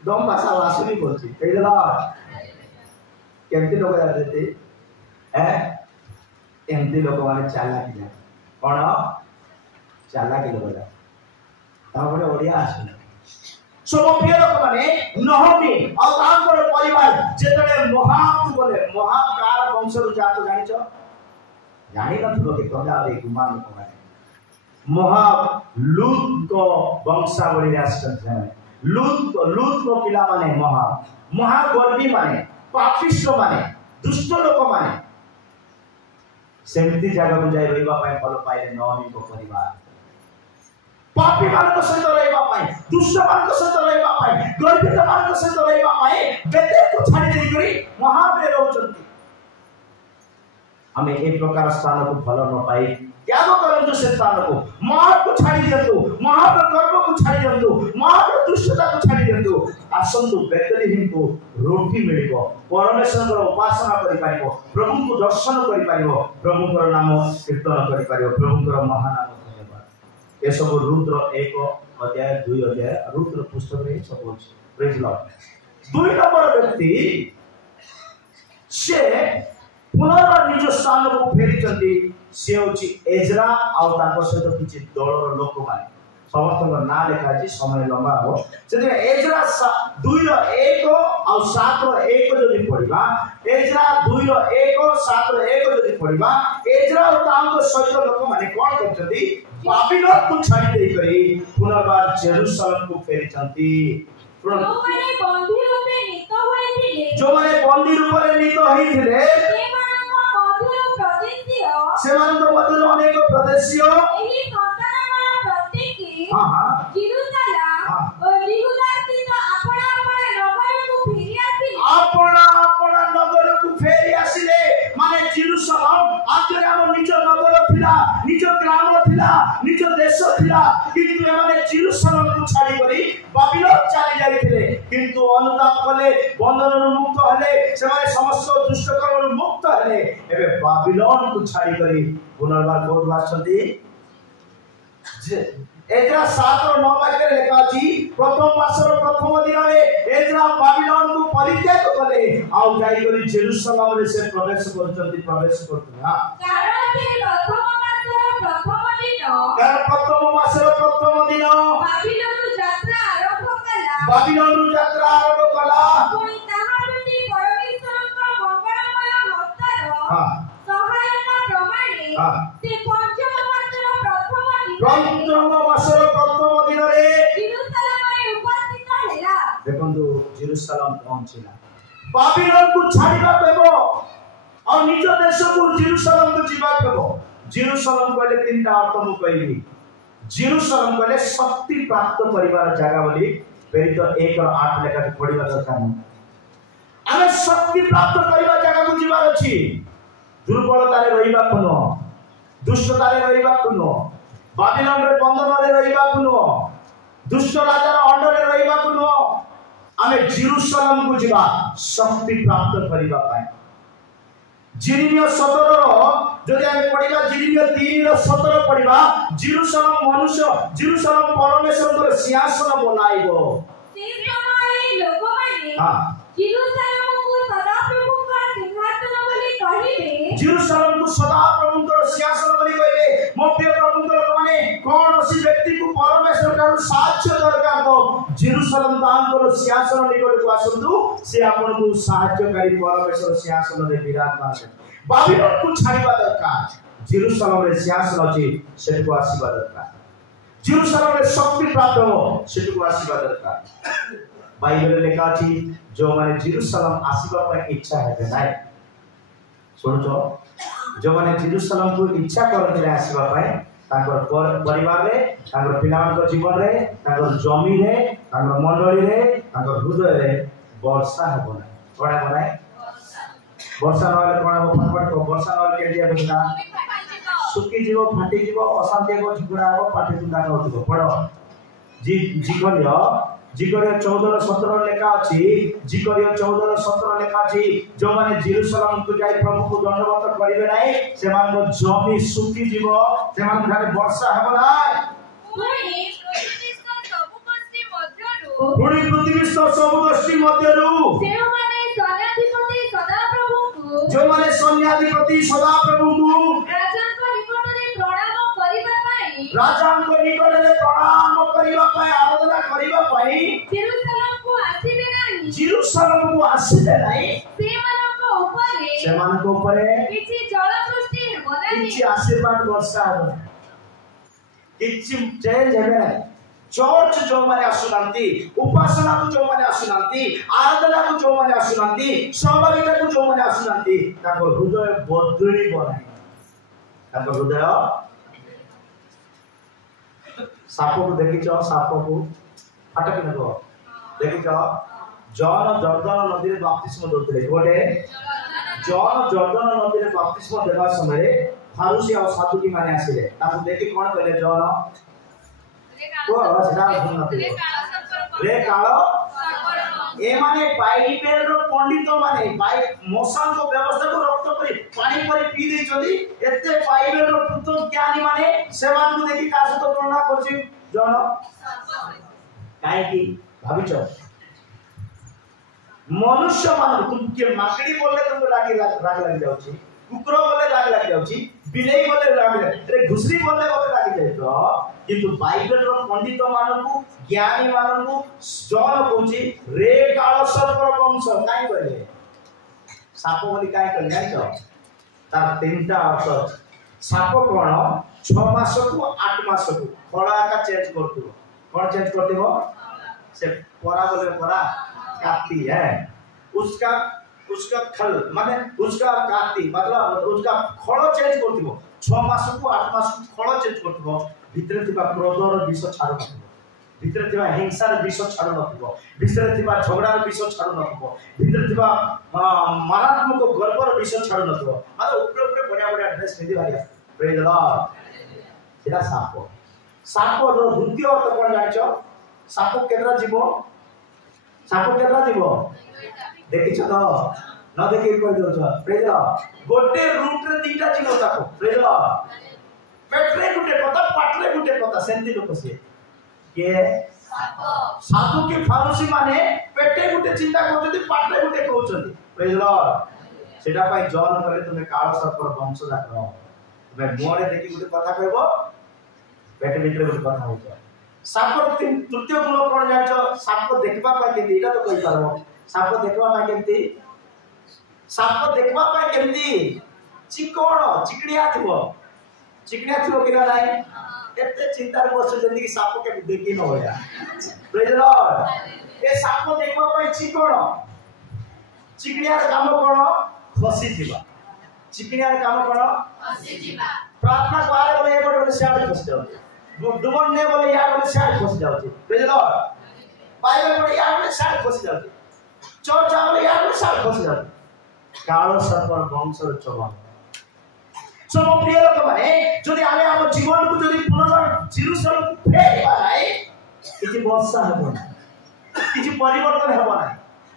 दम भाषा वासुनी बोलती कही देला केमती लोग जाते हैं एमती लोग माने चालाक जा कोन चालाक लोग जा तापरे ओडिया आसु सब प्रिय लोग माने नहमी और तांकर परिवार जेतले महाप बोले महाकार वंशर जात जानिचो जानि नथलो कि तोला रे गुमान को माने महाप लूत को वंशावली राष्ट्र है लूत को पिला माने महागर्वी माने पापिष्ट माने दुष्ट लोक माने सेमती जगह को जाय रहिबा पाए फल पाइले नहमी को परिवार पापी मान को सहित रहिबा पाए दुष्ट मान को सहित रहिबा पाए गर्वित मान को सहित रहिबा पाए बेते को छाड़ी देई करी महाबले रहउचंती हमें एक प्रकार स्थान को फल न पाई त्याग करंतु से स्थान को महाप को छाड़ी दियंतु महाप कर्म को छाड़ी दियंतु महाप दुष्टता को छाड़ी दियंतु आसंतु बेतलीहीन को रोटी मिलिबो परमेश्वर को उपासना करि पारिबो प्रभु को दर्शन करि पारिबो प्रभु को नाम कीर्तन करि पारिबो प्रभु को महानाम धन्यवाद ए सब रुद्र 1 अध्याय 2 अध्याय रुद्र पुस्तक रे सब अछि प्रेज लॉर्ड 2 नंबर व्यक्ति से पुनर्बार निज स्थान को फेरी से होची एजरा आउ ताको सहित किछि दलर लोक माने समस्त ना लेखा अछि समय लंबा हो से एजरा 2:1 आउ 7:1 जदि पढिबा एजरा 2:1 7:1 जदि पढिबा एजरा आउ ताको सहित लोक माने कोन करछथि बाबिलोन को छाड़ी देई करी पुनर्बार जेरूशलेम को फेरी छथि जो माने बंदी रूपे नीत होइथिले सेमान तो मधुर अनेक प्रदेशीय एही संतानमान प्रत्येकी जेरूशलेम और यहूदा स्थित अपना नगर को फेरी आसिले माने जेरूशलेम आजरे हम निज नगर थिला निज ग्राम थिला निज देश थिला किंतु एमाने जेरूशलेम को छाड़ी करी बाबिलोन चली जाइथिले किंतु अनुताप कले बंधन मुक्त हले सेमाने समस्त दुष्ट कर्म मुक्त हले एबे बाबिलोन को छाड़ी करी पुनर्बार कोड वासंती एजरा 7:9 वाक्य लेखा अछि प्रथम मासर प्रथम दिन रे एजरा बाबिलोन को परित्याग कले आउ जाई करी जेरूशलेम रे से प्रवेश करथि हां कारण से प्रथम मासर प्रथम दिन बाबिलोन यात्रा आरंभ कला पुनी ताहा रुटी परमेश्वर का मंगलमय हस्तर हां सहायता प्रमाणे से पंचम मासर प्रथम दिन रे जेरूशलेम रे उपस्थित हैला देखंतु जेरूशलेम पहुंचला बाबिलोन को छाड़ीबा पेबो और निज देश को जेरूशलेम को जीवा पेबो जेरूशलेम कहले तीनटा अर्थ मु कहली जेरूशलेम कहले शक्ति प्राप्त करिवार जगह बोली प्रेरित 1:8 लेखा पढ़िबा दरकार आमे शक्ति प्राप्त करिबा जगह को जीवार अछि दुर्बलता रे रहिबा कोनो दुष्टता रे रहिबा कोनो बाबिलोन रे बंधन रे रहिबा कोनो दुष्ट राजार अंडर रे रहिबा कोनो आमे जेरूशलेम को जीवा शक्ति प्राप्त करिबा पाए जिरिमिया 17 जदि आमे पढिबा जिरिमिया 3:17 पढिबा जेरूशलेम मनुष्य जेरूशलेम परमेश्वर को सिंहासन बनाइबो से समय लोक माने जेरूशलेम को सदा प्रभु का सिंहासन बोली कहिबे जेरूशलेम को सदा प्रभु का सिंहासन बोली कहिबे मो प्रिय प्रभु माने कौन सी व्यक्ति को परमेश्वर ठाकुर साहाय्य दरकार तो जेरुसलेम तांकर सिंहासन निकट को आसंतु से आपन को सहाय्यकारी परमेश्वर सिंहासन रे विराजमान है बाबिलोन को छाड़ीबा दरकार जेरुसलेम रे सिंहासन अछि सेठ को आसीबा दरकार जेरुसलेम रे शक्ति प्राप्त हो सेठ को आसीबा दरकार बाइबल लेखा अछि जो माने जेरुसलेम आसीबा पर इच्छा है नाइ सुनछो जो माने जेरुसलेम को इच्छा करते आसीबा पाए ताकर परिवार रे ताकर पिलान को जीवन रे ताकर जमी रे ताकर मंडली रे ताकर हृदय रे वर्षा हेबो ना कोडा बनाए वर्षा नले कोन हो फटफट को वर्षा नले के दिया बेटा सुकी जीव फाटी जीव अशांति को झगड़ा हो पाठी सुंदा होतबो पढो जिकरिया 14:17 लेखा अछि जिकरिया 14:17 लेखा अछि जो माने जेरुसलेम को जाई प्रभु को दंडवत करिवे नाही से मान को जमी सुकी जीव से मान खाली वर्षा हेबो नाही पुणी पृथ्वीस्थ सब गोष्ठी मध्यरु जो माने सैन्याधिपति सदा प्रभु को राजा को निकट रे प्रणाम करिवा पाए आराधना करिवा पाए जेरुसलेम को आसीबे नाही सेमान को ऊपर किछि जलवृष्टि हेबो नाही किछि आशीर्वाद वर्षा हेबो किछि चेंज हेबे नाही चर्च जो माने आसुनांती उपासना को जो माने आसुनांती आराधना को जो माने आसुनांती सहभागिता को जो माने आसुनांती ताको हृदय बदली बनाई ताको हृदय साप को देखिछो साप को फटक नको देखिछो जॉन जर्दन नदी रे बपतिस्म दोतले गोटे जॉन जर्दन नदी रे बपतिस्म देबा समय फारूसी और साधुकी माने आसिले ताको देखि कोन कहले जॉन को सेटा सुनते रे कालो ए माने बाइबल रो पंडित माने बाइ मौसम को व्यवस्था को रक्त करी पानी पर पी दे जदी एते बाइबल रो पुत्र ज्ञानी माने सेमान को देखि का सतो तुलना करछि जण काहे की भाबिचो मनुष्य मान तुम के माकड़ी बोले तुमको राग लग जाउछि कुकुर बोले राग लग जाउछि बिलेई बोले राग रे घुसरी बोले राग जाय तो किंतु बाइबल रो पंडित मानकु ज्ञानी मानकु जन कहूची रे काल सर्प वंश काई कहले साप बोली काई कहले जानिछो तार तीनटा अर्थ साप कोन 6 मास को 8 मास को फड़ा का चेंज करतो कोन चेंज करतेबो से परा बोले परा काटी है उसका खल माने उसका काटी मतलब उसका खड़ चेंज करतिबो 6 मास को 8 मास को खड़ चेंज करतिबो भितर थिबा क्रोधर विष छाड़ नथिबो भितर थिबा हिंसार विष छाड़ नथिबो भितर थिबा झगड़ार विष छाड़ नथिबो भितर थिबा मारात्मक गर्वर विष छाड़ नथिबो माने ऊपर ऊपर बढिया ड्रेस पिंदी भारिया प्रेज द लॉर्ड सेटा साप रो द्वितीय अर्थ कोन जानिछो साप केतरा जीवो देखिछो तो न देखि कोइ दोछ प्रेज द गोटे रूट रे तीनटा जीवो ताको प्रेज द पेटरे गुटे कथा पाटरे गुटे कथा सेंती लोक से के साधु के फारूसी माने पेटे गुटे चिंता करते पाटरे गुटे कहउछंती प्रेज लॉर्ड सेटा पाई जॉन करे तुमे काळ सर्प वंश जाकर तुमे मोरे देखि गुटे कथा कहबो पेट भीतर गुटे कथा होतो साप तृतीय गुण कोन जाचो साप देखबा पाई केंती एटा तो कहि पारबो साप देखबा पाई केंती साप देखबा पाई केंती चिकोण चिकड़िया थिबो चिकना थो किरा नाही एते चिंता बस जंदी साप के देखि न होया प्रेज लॉर्ड ए साप देखबा पई चिकोण चिकनिया काम कोन खसी दिबा चिकनिया काम कोन खसी दिबा प्रार्थना द्वारा बोले ए बड सियाड खसी जाउ दुमन ने बोले या बोले सियाड खसी जाउ प्रेज लॉर्ड बाइबल बोले या बोले सियाड खसी जाउ चर्च बोले या बोले सियाड खसी जाउ कालो सर्पर वंशर चबन सब प्रिय लोक माने जदि आमे हम जीवन को जदि पुनः जेरुसलेम फेर पाई किछि वर्षा हेबो ना किछि परिवर्तन हेबो ना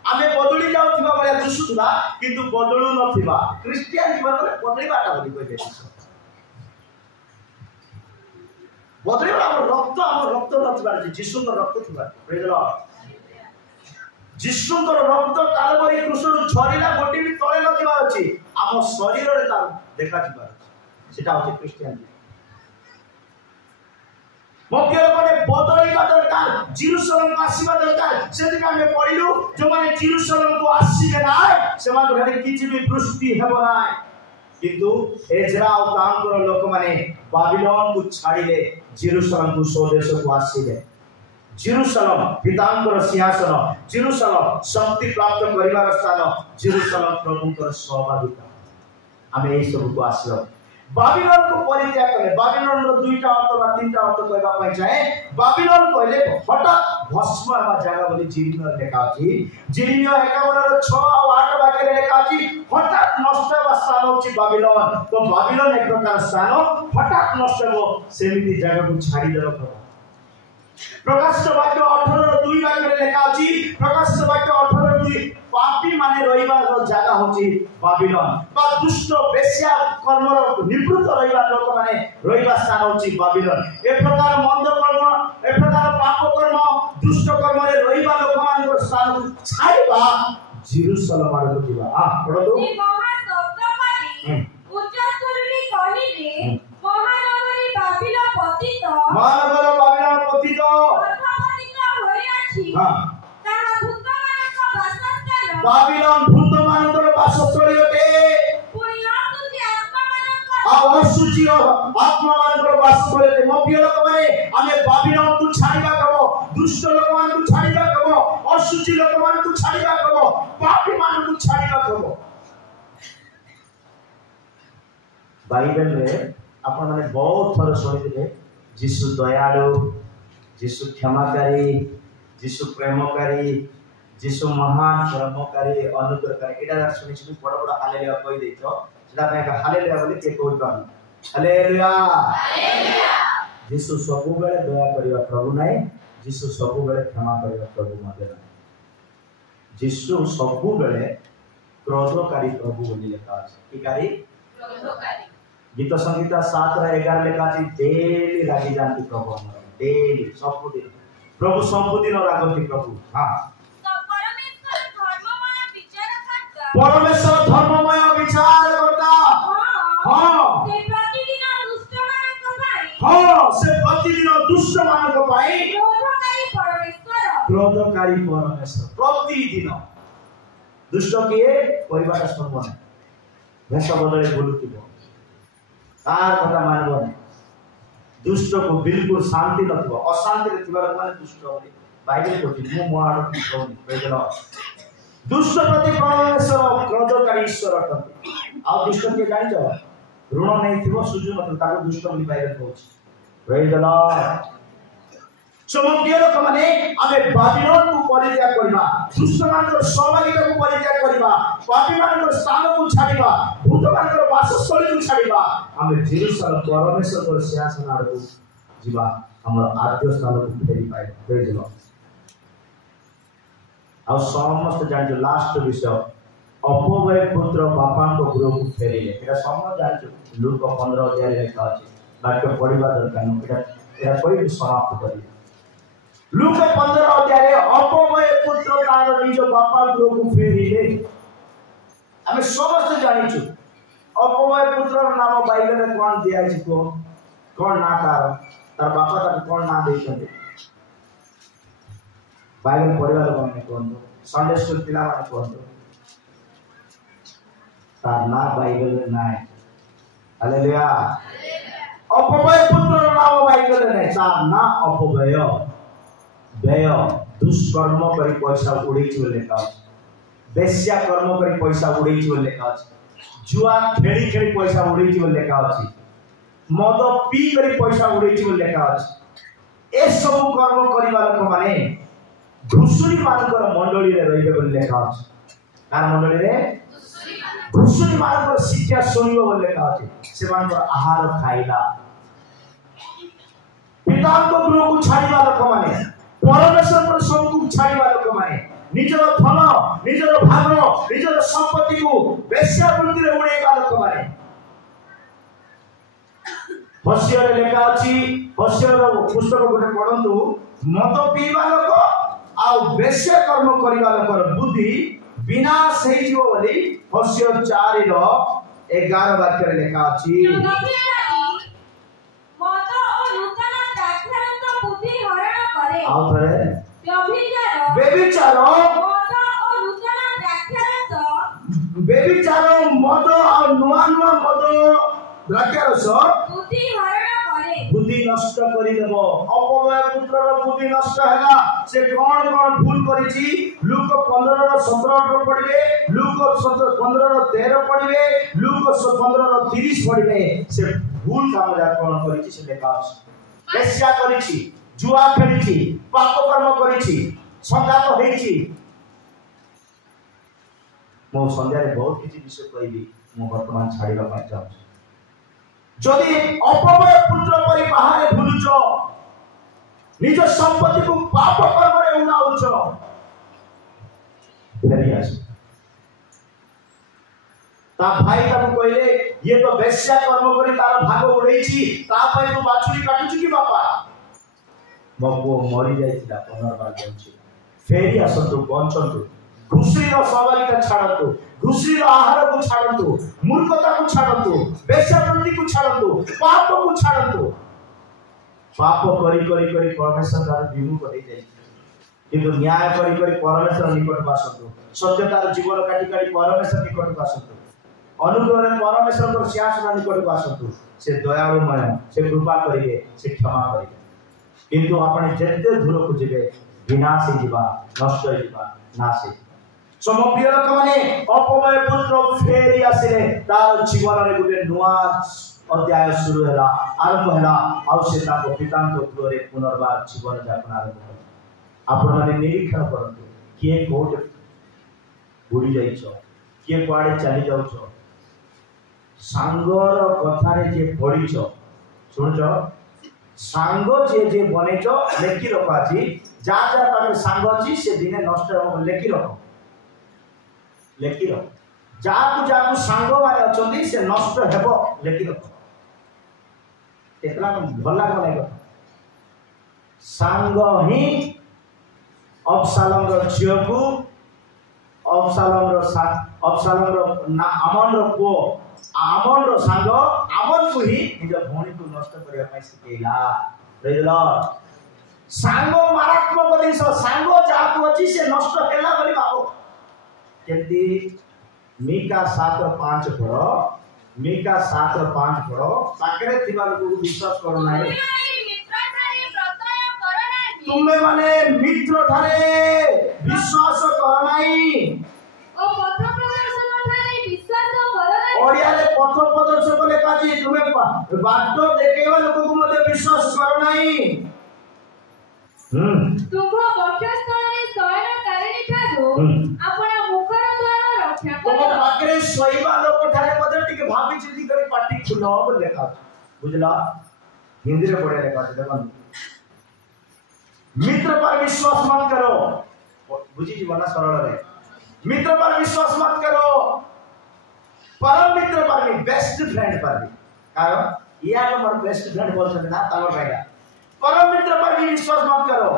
आमे बदली जाउथिबा बले दुसुथिबा किंतु बदलु नथिबा क्रिश्चियन जीवन रे बदलिबाटा बोली कहै छै बदलिबा हम रक्त नथिबा जीसु को रक्त थिबा प्रेज लॉर्ड जीसु को रक्त कालवरी क्रूसरु झरिला गोटी भी तळे नथिबा अछि हम शरीर रे ता देखा थिबा सेटा होचे क्रिश्चियन मोके लोकने बदलिबा दरकार जेरूशलेम को आसीबा दरकार सेति आमे पढिलु जो माने जेरूशलेम को आसीबे ना से मान घरे किछि भी वृष्टि हेबो ना किंतु एजरा और तांकर लोक माने बाबिलोन को छाड़िले जेरूशलेम को स्वदेश को आसीले जेरूशलेम पितांकर सिंहासन जेरूशलेम शक्ति प्राप्त करिवार स्थान जेरूशलेम प्रभुकर सहभागिता आमे ए सब को आसीलो बाबिलोन को परित्याग करे बाबिलोन रो दुईटा अर्थ बा तीनटा अर्थ कहबा पय जाय बाबिलोन कहले हठात भस्म बा जागा बोली जिरिमिया लेखा अछि जिरिमिया 51 रो 6 और 8 वाक्य लेखा अछि हठात नष्ट बा स्थान अछि बाबिलोन तो बाबिलोन एक प्रकार स्थान हठात नष्ट हो सेमिति जागा को छाड़ी देलो प्रकाश वाक्य 18 रो 2 वाक्य लेखा अछि प्रकाश वाक्य 18 रो 2 पापी माने रहिबा जागा होची बाबिलोन बा दुष्ट बेश्या कर्म निवृत्त रहिबा लोक माने रहिबा स्थान होची बाबिलोन ए प्रकार मंद कर्म ए प्रकार पाप कर्म दुष्ट कर्म रे रहिबा लोक माने स्थान छाइबा जेरूशलेम आरो दिबा आ पढो ए महा शब्दवादी उच्च स्वरले कहिले महानगरी बाबिलोन पतित महानगर बाबिलोन पतित होय अछि हां ताहा भूतमानक बासस्थान बाबिलोन भूतमानकर बासस्थली अटे पुण्यासुचि आत्मामानक अवसुचि आत्मामानकर बासस्थली अटे मोपिय लोक माने आमे बाबिलोन को छाड़िबा कबो दुष्ट लोक मान को छाड़िबा कबो असुचि लोक मान को छाड़िबा कबो पापी मान को छाड़िबा कबो बाइबल रे आपण माने बहुत थर सुनिथिले यीशु दयालु यीशु क्षमाकारी यीशु प्रेमकारी यीशु महान कर्मकारी अनुग्रहकारी एटा सुनि बड़ बड़ हालेलुया कहि देइछो सेटा पे हालेलुया बोली के कोइ पान हालेलुया हालेलुया यीशु सब बेले दया करिवा प्रभु नाही यीशु सब बेले क्षमा करिवा प्रभु मध्ये नाही यीशु सब बेले क्रोधकारी प्रभु बोली लेखा अछि की कारी क्रोधकारी गीत संगीता 7 रा 11 लेखा अछि डेली रागी जानती प्रभु हमर डेली सब दिन प्रभु सब दिन रागती प्रभु हां परमेश्वर धर्ममय विचार करता हां से प्रतिदिन दुष्ट मानक पाई हां से प्रतिदिन दुष्ट मानक पाई क्रोधकारी परमेश्वर प्रतिदिन दुष्ट किए परिवार संबंध भेष बदले बोलुतिबो तार कथा मानबो दुष्ट को बिल्कुल शांति नथिबो अशांति रे थिबा लोक माने दुष्ट होली बाइबल कहति मु मोआड कहनि प्रेजलो दुष्ट प्रति परमेश्वर क्रोधकारी ईश्वर अटंती आ दुष्ट के जानि जाओ ऋण नै थिबो सुजु मत ताको दुष्ट बोली बाइबल कहछि प्रेजलो समग्र लोक माने आमे बाबिलोन को परित्याग करबा दुष्ट मानकर सहभागिता को परित्याग करबा पापी मानकर स्थान को छाड़िबा भूत मानकर वासस्थली को छाड़िबा आमे जेरूशलेम परमेश्वर को सिंहासन आड़को जीवा हमर आद्य स्थान को फेरी पाए प्रेज लॉर्ड आ समस्त जान लास्ट विषय अपवय पुत्र बापा को गृह को फेरिले एटा समस्त जान लूक 15 अध्याय लेखा अछि वाक्य पढिबा दरकार न एटा कोइ समाप्त करी लूक 15 अध्याय अपवय पुत्र तार निज बापा गृह को फेरिले आमे समस्त जानिछु अपवय पुत्र नाम बाइबल रे कोन दिया अछि कोन ना तार बापा तार कोन ना देइछन्ते बाइबल पढ़िबा लोक ने कोन संडे स्कूल पिला माने कोन तार ना बाइबल रे नाय हालेलुया अपवय पुत्र नाम बाइबल रे तार ना अपवय व्यय दुष्कर्म करी पैसा उड़ेछि बोले लेखा अछि बेश्या कर्म करी पैसा उड़ेछि बोले लेखा अछि जुआ खेली खेली पैसा उड़ेछि बोले लेखा अछि मद पी करी पैसा उड़ेछि बोले लेखा अछि ए सब कर्म करिबा लोक माने घुसुरी मानकर मंडली रे रहिबे बोले लेखा अछि कार मंडली रे घुसुरी मानकर शिक्षा सुनिबो बोले लेखा अछि से मानकर आहार खाइला पिता को गृह को छाड़िबा लोक माने परमेश्वर पर सब को छाड़िबा लोक माने निजर धन निजर भाग निजर संपत्ति को बेश्या वृत्ति रे उड़ेबा लोक माने हसियर लेखा अछि हसियर पुस्तक गोटे पढंतु मद पीबा लोक आ बेश्या कर्म करिबा लोकर बुद्धि विनाश हे जीव बोली हसियर 4 रो 11 वाक्य रे लेखा अछि मद और नूतन दाखरत ଆଉ ଥରେ ବ୍ୟଭିଚାର ବେବିଚାର ମଦ ଆଉ ନୂଆ ନୂଆ ମଦ ଦ୍ରାକ୍ଷାରସ ବୁଦ୍ଧି ନଷ୍ଟ କରିଦେବ। ଅପବ୍ୟୟ ପୁତ୍ରର ବୁଦ୍ଧି ନଷ୍ଟ ହେଲା। ସେ କଣ କଣ ଭୁଲ କରିଛି ଲୁକ 15:17 ପଢିବେ, ଲୁକ 15:13 ପଢିବେ, ଲୁକ 15:30 ପଢିବେ। ସେ ଭୁଲ କାମ ଯାକ କଣ କରିଛି ସେ ଲେଖା ଅଛି। ବେଶ୍ୟା କରିଛି, ଜୁଆ ଖେଳିଛି, ପାପ କର୍ମ କରିଛି, ସଂଘାତ ହେଇଛି। ମୁଁ ସନ୍ଧ୍ୟାରେ ବହୁତ କିଛି ବିଷୟ କହିବି, ମୁଁ ବର୍ତ୍ତମାନ ଛାଡ଼ିବା ପାଇଁ ଚାହୁଁଛି। ଯଦି ଅପବ୍ୟୟ ପୁତ୍ର ପରି ବାହାରେ ବୁଲୁଛ, ନିଜ ସମ୍ପତ୍ତିକୁ ପାପ କର୍ମରେ ଉଡାଉଛ, ଫେରି ଆସ। ତା ଭାଇ ତାକୁ କହିଲେ ଇଏ ତ ବେଶ୍ୟା କର୍ମ କରି ତାର ଭାଗ ଉଡେଇଛି, ତା ପାଇଁ ତୁ ବାଛୁରୀ କାଟୁଛୁ କି ବାପା? ମୋ ପୁଅ ମରି ଯାଇଥିଲା, ପୁନର୍ବାର ବଞ୍ଚିଲା। ଫେରି ଆସନ୍ତୁ, ବଞ୍ଚନ୍ତୁ। ଘୁଷୁରୀର ସବାରିକା ଛାଡ଼ନ୍ତୁ, ଘୁଷୁରୀର ଆହାରକୁ ଛାଡ଼ନ୍ତୁ, ମୂର୍ଖତାକୁ ଛାଡ଼ନ୍ତୁ, ବେଶ୍ୟାବୃତ୍ତିକୁ ଛାଡ଼ନ୍ତୁ, ପାପକୁ ଛାଡ଼ନ୍ତୁ। ପାପ କରି କରି କରି ପରମେଶ୍ୱର ତାର ବିମୁଖ ହେଇଯାଇଛି, କିନ୍ତୁ ନ୍ୟାୟ କରି କରି ପରମେଶ୍ୱର ନିକଟକୁ ଆସନ୍ତୁ। ସତ୍ୟତାର ଜୀବନ କାଟି କାଟି ପରମେଶ୍ୱର ନିକଟକୁ ଆସନ୍ତୁ। ଅନୁଗ୍ରହରେ ପରମେଶ୍ୱରଙ୍କ ସିଂହାସନ ନିକଟକୁ ଆସନ୍ତୁ। ସେ ଦୟାଳୁମୟ, ସେ କୃପା କରିବେ, ସେ କ୍ଷମା କରିବେ। କିନ୍ତୁ ଆପଣ ଯେତେ ଦୂରକୁ ଯିବେ ବିନାଶ ହେଇଯିବା, ନଷ୍ଟ ହେଇଯିବା, ନାଶ ହେଇଯିବା। ମୋ ପ୍ରିୟ ଲୋକମାନେ, ଅପବ୍ୟୟ ପୁତ୍ର ଫେରି ଆସିଲେ, ତାର ଜୀବନରେ ଗୋଟେ ନୂଆ ଅଧ୍ୟାୟ ଶୁରୁ ହେଲା, ଆରମ୍ଭ ହେଲା। ଆଉ ସେ ତାଙ୍କ ପିତାଙ୍କ ଗୃହରେ ପୁନର୍ବାର ଜୀବନ ଯାପନ ଆରମ୍ଭ କଲେ। ଆପଣମାନେ ନିରୀକ୍ଷଣ କରନ୍ତୁ, କିଏ କୋଉଠି ବୁଡି ଯାଇଛ, କିଏ କୁଆଡେ ଚାଲି ଯାଉଛ, ସାଙ୍ଗର କଥାରେ ଯିଏ ପଢିଛ, ଶୁଣୁଛ, ସାଙ୍ଗ ଯିଏ ବନେଇଛ, ଲେଖି ରଖ। ଆଜି ଯାହା ଯାହା ପାଖରେ ସାଙ୍ଗ ଅଛି ସେ ଦିନେ ନଷ୍ଟ ହେବ, ଲେଖି ରଖ, ଲେଖି ରଖ। ଯାହାକୁ ଯାହାକୁ ସାଙ୍ଗ ମାନେ ଅଛନ୍ତି ସେ ନଷ୍ଟ ହେବ, ଲେଖି ରଖ। କେତେଟା ଭଲ ଲାଗିବ ନାହିଁ କଥା। ସାଙ୍ଗ ହିଁ ଅବସାଲୋମର ଝିଅକୁ, ଅବସାଲୋମର ଆମନର ପୁଅ, ଆମନର ସାଙ୍ଗ ଆମନକୁ ହିଁ ନିଜ ଭଉଣୀକୁ ନଷ୍ଟ କରିବା ପାଇଁ ଶିଖେଇଲା। ସାଙ୍ଗ ମାରାତ୍ମକ ଜିନିଷ। ସାଙ୍ଗ ଯାହାକୁ ଅଛି ସେ ନଷ୍ଟ ହେଲା ବୋଲି ଭାବ। କେମିତି ମିକା 7:5 ପଢ, ମିକା 7:5 ପଢ। ପାଖରେ ଥିବା ଲୋକକୁ ବିଶ୍ୱାସ କର ନାହିଁ। ତୁମେ ମାନେ ମିତ୍ର ଠାରେ ବିଶ୍ୱାସ କର ନାହିଁ। ଓଡ଼ିଆରେ ପଥ ପ୍ରଦର୍ଶକ ଲେଖା ଅଛି। ତୁମେ ବାଟ ଦେଖେଇବା ଲୋକକୁ ମଧ୍ୟ ବିଶ୍ୱାସ କର ନାହିଁ। ତୁମ ବକ୍ଷସ୍ଥଳରେ ଶୟନକାରିଣୀ ଠାରୁ ଆପଣ ମୁଖର ଦ୍ୱାର ରକ୍ଷା କର। ତୁମ ପାଖରେ ଶୋଇବା ଲୋକ ଠାରେ ମଧ୍ୟ ଟିକେ ଭାବି ଚିନ୍ତି କରି ପାଟି ଖୋଲ ବୋଲି ଲେଖା ଅଛି। ବୁଝିଲା? ହିନ୍ଦୀରେ ବଢିଆ ଲେଖା ଅଛି, ଦେଖନ୍ତୁ। मित्र पर विश्वास मत करो। बुझी जीवन सरल रे। मित्र पर विश्वास मत करो, परम मित्र पर भी, बेस्ट फ्रेंड पर भी। कारण या तो मोर बेस्ट फ्रेंड बोल सकते ना तावर भाईया। परम मित्र पर भी विश्वास मत करो,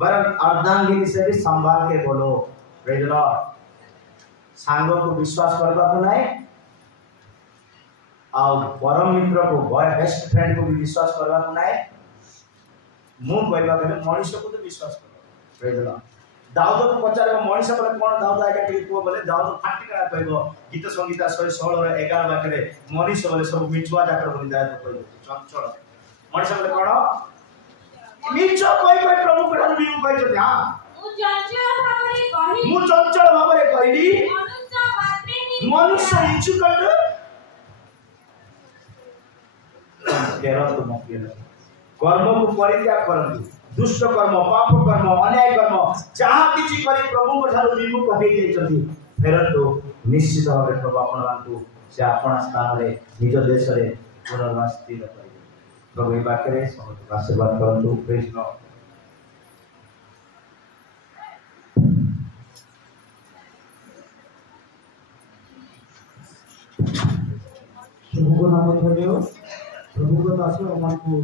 वरन अर्धांगिनी से भी संभाल के बोलो। Praise the Lord. सांगो को विश्वास करबा को नहीं, और परम मित्र को, बेस्ट फ्रेंड को भी विश्वास करबा को नहीं। मु कहबा गले मनुष्य को तो विश्वास करो। Praise the Lord. दाऊद को पचार मनुष्य पर कोन दाऊद आगे टिके को बोले दाऊद फाटी करा कहबो गीत संगीता 116 रे 11 वाक्य मनुष्य बोले सब मिछुआ जाकर बोली जाय तो कहबो चंचल मनुष्य बोले कोन मिछ कोई कोई प्रभु कोन भी कहै छ। हां मु चंचल भाबरे कहली मनुष्य इच्छु कर केरा तो मकिया कर्म को परित्याग करंतु। दुष्ट कर्म, पाप कर्म, अन्याय कर्म जहाँ किसी करी प्रभु को ठारो विमुख हो जाइछथि फेरंतु निश्चित भाव प्रभु आपनकु से आपन स्थान रे निज देश रे पुनर्वास स्थिर करिवे। प्रभु ए वाक्य समस्त आशीर्वाद करंतु। Praise Lord. प्रभु को नाम धन्य। प्रभु को दास हमको